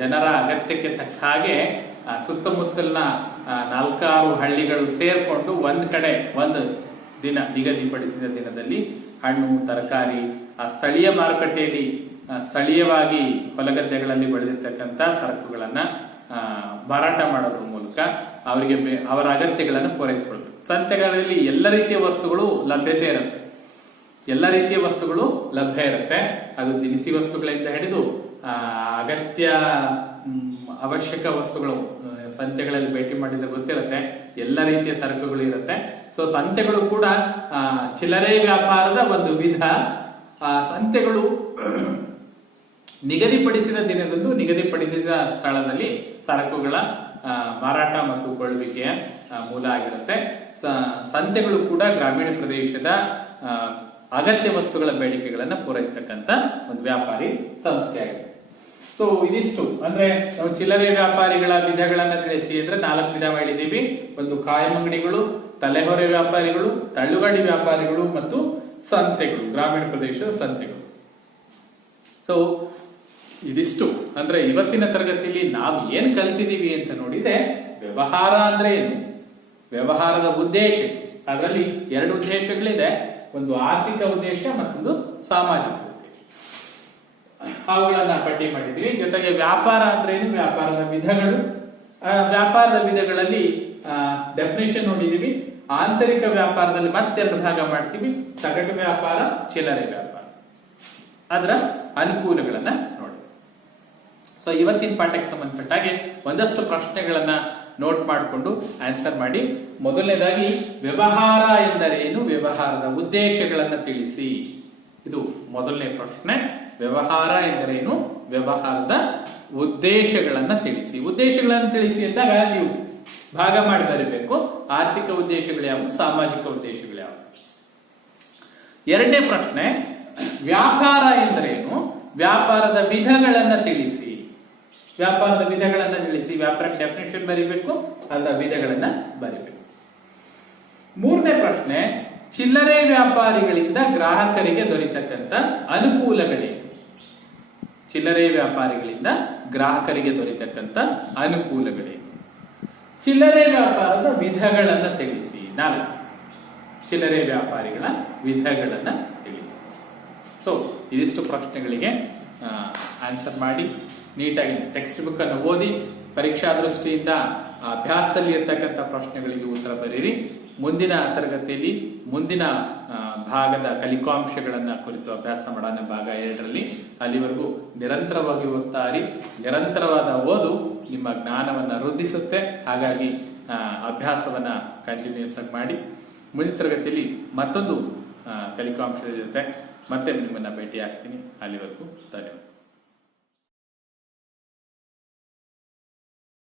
ಜನರ ಅಗತ್ಯಕ್ಕೆ ತಕ್ಕ ಹಾಗೆ ಸುತ್ತಮುತ್ತಲಿನ 4-6 ಹಳ್ಳಿಗಳು ಸೇರ್ಕೊಂಡು ಒಂದ್ ಕಡೆ ಒಂದು ದಿನ ನಿಗದಿಪಡಿಸಿದ ದಿನದಲ್ಲಿ ಹಣ್ಣು, ತರಕಾರಿ ಆ ಸ್ಥಳೀಯ ಮಾರುಕಟ್ಟೆಯಲ್ಲಿ ಸ್ಥಳೀಯವಾಗಿ ಹೊಲಗದ್ದೆಗಳಲ್ಲಿ ಬೆಳೆದಿರ್ತಕ್ಕಂಥ ಸರಕುಗಳನ್ನ ಮಾರಾಟ ಮಾಡೋದ್ರ ಮೂಲಕ ಅವರಿಗೆ ಅವರ ಅಗತ್ಯಗಳನ್ನು ಪೂರೈಸಿಕೊಳ್ತಾರೆ. ಸಂತೆಗಳಲ್ಲಿ ಎಲ್ಲ ರೀತಿಯ ವಸ್ತುಗಳು ಲಭ್ಯತೆ ಇರುತ್ತೆ. ಎಲ್ಲ ರೀತಿಯ ವಸ್ತುಗಳು ಲಭ್ಯ ಇರುತ್ತೆ. ಅದು ದಿನಸಿ ವಸ್ತುಗಳಿಂದ ಹಿಡಿದು ಅಗತ್ಯ ಅವಶ್ಯಕ ವಸ್ತುಗಳು ಸಂತೆಗಳಲ್ಲಿ ಭೇಟಿ ಮಾಡಿದ್ರೆ ಗೊತ್ತಿರುತ್ತೆ. ಎಲ್ಲ ರೀತಿಯ ಸರಕುಗಳು ಇರುತ್ತೆ. ಸೊ ಸಂತೆಗಳು ಕೂಡ ಚಿಲ್ಲರೆ ವ್ಯಾಪಾರದ ಒಂದು ವಿಧ. ಸಂತೆಗಳು ನಿಗದಿಪಡಿಸಿದ ದಿನದಂದು ನಿಗದಿಪಡಿಸಿದ ಸ್ಥಳದಲ್ಲಿ ಸರಕುಗಳ ಮಾರಾಟ ಮತ್ತು ಕೊಳ್ಳುವಿಕೆಯ ಮೂಲ ಆಗಿರುತ್ತೆ. ಸಂತೆಗಳು ಕೂಡ ಗ್ರಾಮೀಣ ಪ್ರದೇಶದ ಅಗತ್ಯ ವಸ್ತುಗಳ ಬೇಡಿಕೆಗಳನ್ನ ಪೂರೈಸತಕ್ಕಂತ ಒಂದು ವ್ಯಾಪಾರಿ ಸಂಸ್ಥೆ ಆಗಿದೆ. ಸೊ ಇದಿಷ್ಟು ಅಂದ್ರೆ ನಾವು ಚಿಲ್ಲರೆ ವ್ಯಾಪಾರಿಗಳ ವಿಧಗಳನ್ನ ತಿಳಿಸಿ ಅಂದ್ರೆ 4 ವಿಧ ಮಾಡಿದೀವಿ. ಒಂದು ಕಾಯಂ ಅಂಗಡಿಗಳು, ತಲೆಹೊರೆ ವ್ಯಾಪಾರಿಗಳು, ತಳ್ಳುಗಾಡಿ ವ್ಯಾಪಾರಿಗಳು ಮತ್ತು ಸಂತೆಗಳು, ಗ್ರಾಮೀಣ ಪ್ರದೇಶದ ಸಂತೆಗಳು. ಸೊ ಇದಿಷ್ಟು ಅಂದ್ರೆ ಇವತ್ತಿನ ತರಗತಿಯಲ್ಲಿ ನಾವು ಏನ್ ಕಲ್ತಿದೀವಿ ಅಂತ ನೋಡಿದ್ರೆ, ವ್ಯವಹಾರ ಅಂದ್ರೆ ಏನು, ವ್ಯವಹಾರದ ಉದ್ದೇಶ, ಅದರಲ್ಲಿ 2 ಉದ್ದೇಶಗಳಿದೆ. ಒಂದು ಆರ್ಥಿಕ ಉದ್ದೇಶ, ಮತ್ತೊಂದು ಸಾಮಾಜಿಕ ಉದ್ದೇಶ. ಅವುಗಳನ್ನ ಪಟ್ಟಿ ಮಾಡಿದ್ವಿ. ಜೊತೆಗೆ ವ್ಯಾಪಾರ ಅಂದ್ರೆ ಏನು, ವ್ಯಾಪಾರದ ವಿಧಗಳು, ವ್ಯಾಪಾರದ ವಿಧಗಳಲ್ಲಿ ಡೆಫಿನೇಷನ್ ನೋಡಿದೀವಿ. ಆಂತರಿಕ ವ್ಯಾಪಾರದಲ್ಲಿ ಮತ್ತೆರಡು ಭಾಗ ಮಾಡ್ತೀವಿ, ಸಗಟು ವ್ಯಾಪಾರ, ಚಿಲ್ಲರೆ ವ್ಯಾಪಾರ, ಅದರ ಅನುಕೂಲಗಳನ್ನ ನೋಡಿ. ಸೊ ಇವತ್ತಿನ ಪಾಠಕ್ಕೆ ಸಂಬಂಧಪಟ್ಟ ಹಾಗೆ ಒಂದಷ್ಟು ಪ್ರಶ್ನೆಗಳನ್ನ ನೋಟ್ ಮಾಡಿಕೊಂಡು ಆನ್ಸರ್ ಮಾಡಿ. ಮೊದಲನೇದಾಗಿ ವ್ಯವಹಾರ ಎಂದರೇನು, ವ್ಯವಹಾರದ ಉದ್ದೇಶಗಳನ್ನ ತಿಳಿಸಿ. ಇದು ಮೊದಲನೇ ಪ್ರಶ್ನೆ. ವ್ಯವಹಾರ ಎಂದರೇನು, ವ್ಯವಹಾರದ ಉದ್ದೇಶಗಳನ್ನ ತಿಳಿಸಿ. ಉದ್ದೇಶಗಳನ್ನು ತಿಳಿಸಿ ಅಂದಾಗ ನೀವು ಭಾಗ ಮಾಡಿ ಬರೀಬೇಕು. ಆರ್ಥಿಕ ಉದ್ದೇಶಗಳು ಯಾವುವು, ಸಾಮಾಜಿಕ ಉದ್ದೇಶಗಳು ಯಾವುವು. ಎರಡನೇ ಪ್ರಶ್ನೆ, ವ್ಯಾಪಾರ ಎಂದರೇನು, ವ್ಯಾಪಾರದ ವಿಧಗಳನ್ನ ತಿಳಿಸಿ. ವ್ಯಾಪಾರದ ವಿಧಗಳನ್ನ ತಿಳಿಸಿ. ವ್ಯಾಪಾರ ಡೆಫಿನೇಷನ್ ಬರೀಬೇಕು, ಅದರ ವಿಧಗಳನ್ನ ಬರೀಬೇಕು. ಮೂರನೇ ಪ್ರಶ್ನೆ, ಚಿಲ್ಲರೆ ವ್ಯಾಪಾರಿಗಳಿಂದ ಗ್ರಾಹಕರಿಗೆ ದೊರೆತಕ್ಕಂಥ ಅನುಕೂಲಗಳೇನು. ಚಿಲ್ಲರೆ ವ್ಯಾಪಾರಿಗಳಿಂದ ಗ್ರಾಹಕರಿಗೆ ದೊರೆತಕ್ಕಂಥ ಅನುಕೂಲಗಳೇನು. ಚಿಲ್ಲರೆ ವ್ಯಾಪಾರದ ವಿಧಗಳನ್ನ ತಿಳಿಸಿ. 4 ಚಿಲ್ಲರೆ ವ್ಯಾಪಾರಿಗಳ ವಿಧಗಳನ್ನ ತಿಳಿಸಿ. ಸೊ ಇದಿಷ್ಟು ಪ್ರಶ್ನೆಗಳಿಗೆ ಆನ್ಸರ್ ಮಾಡಿ ನೀಟಾಗಿ ಟೆಕ್ಸ್ಟ್ ಬುಕ್ ಅನ್ನು ಓದಿ ಪರೀಕ್ಷಾ ದೃಷ್ಟಿಯಿಂದ ಅಭ್ಯಾಸದಲ್ಲಿ ಇರ್ತಕ್ಕಂಥ ಪ್ರಶ್ನೆಗಳಿಗೆ ಉತ್ತರ ಬರೀರಿ. ಮುಂದಿನ ತರಗತಿಯಲ್ಲಿ ಮುಂದಿನ ಭಾಗದ ಕಲಿಕಾಂಶಗಳನ್ನ ಕುರಿತು ಅಭ್ಯಾಸ ಮಾಡೋಣ, ಭಾಗ 2ರಲ್ಲಿ. ಅಲ್ಲಿವರೆಗೂ ನಿರಂತರವಾಗಿ ಓದ್ತಾರಿ. ನಿರಂತರವಾದ ಓದು ನಿಮ್ಮ ಜ್ಞಾನವನ್ನ ವೃದ್ಧಿಸುತ್ತೆ. ಹಾಗಾಗಿ ಅಭ್ಯಾಸವನ್ನ ಕಂಟಿನ್ಯೂಸ್ ಆಗಿ ಮಾಡಿ. ಮುಂದಿನ ತರಗತಿಯಲ್ಲಿ ಮತ್ತೊಂದು ಕಲಿಕಾಂಶದ ಜೊತೆ ಮತ್ತೆ ನಿಮ್ಮನ್ನ ಭೇಟಿ ಆಗ್ತೀನಿ. ಅಲ್ಲಿವರೆಗೂ ಧನ್ಯವಾದ.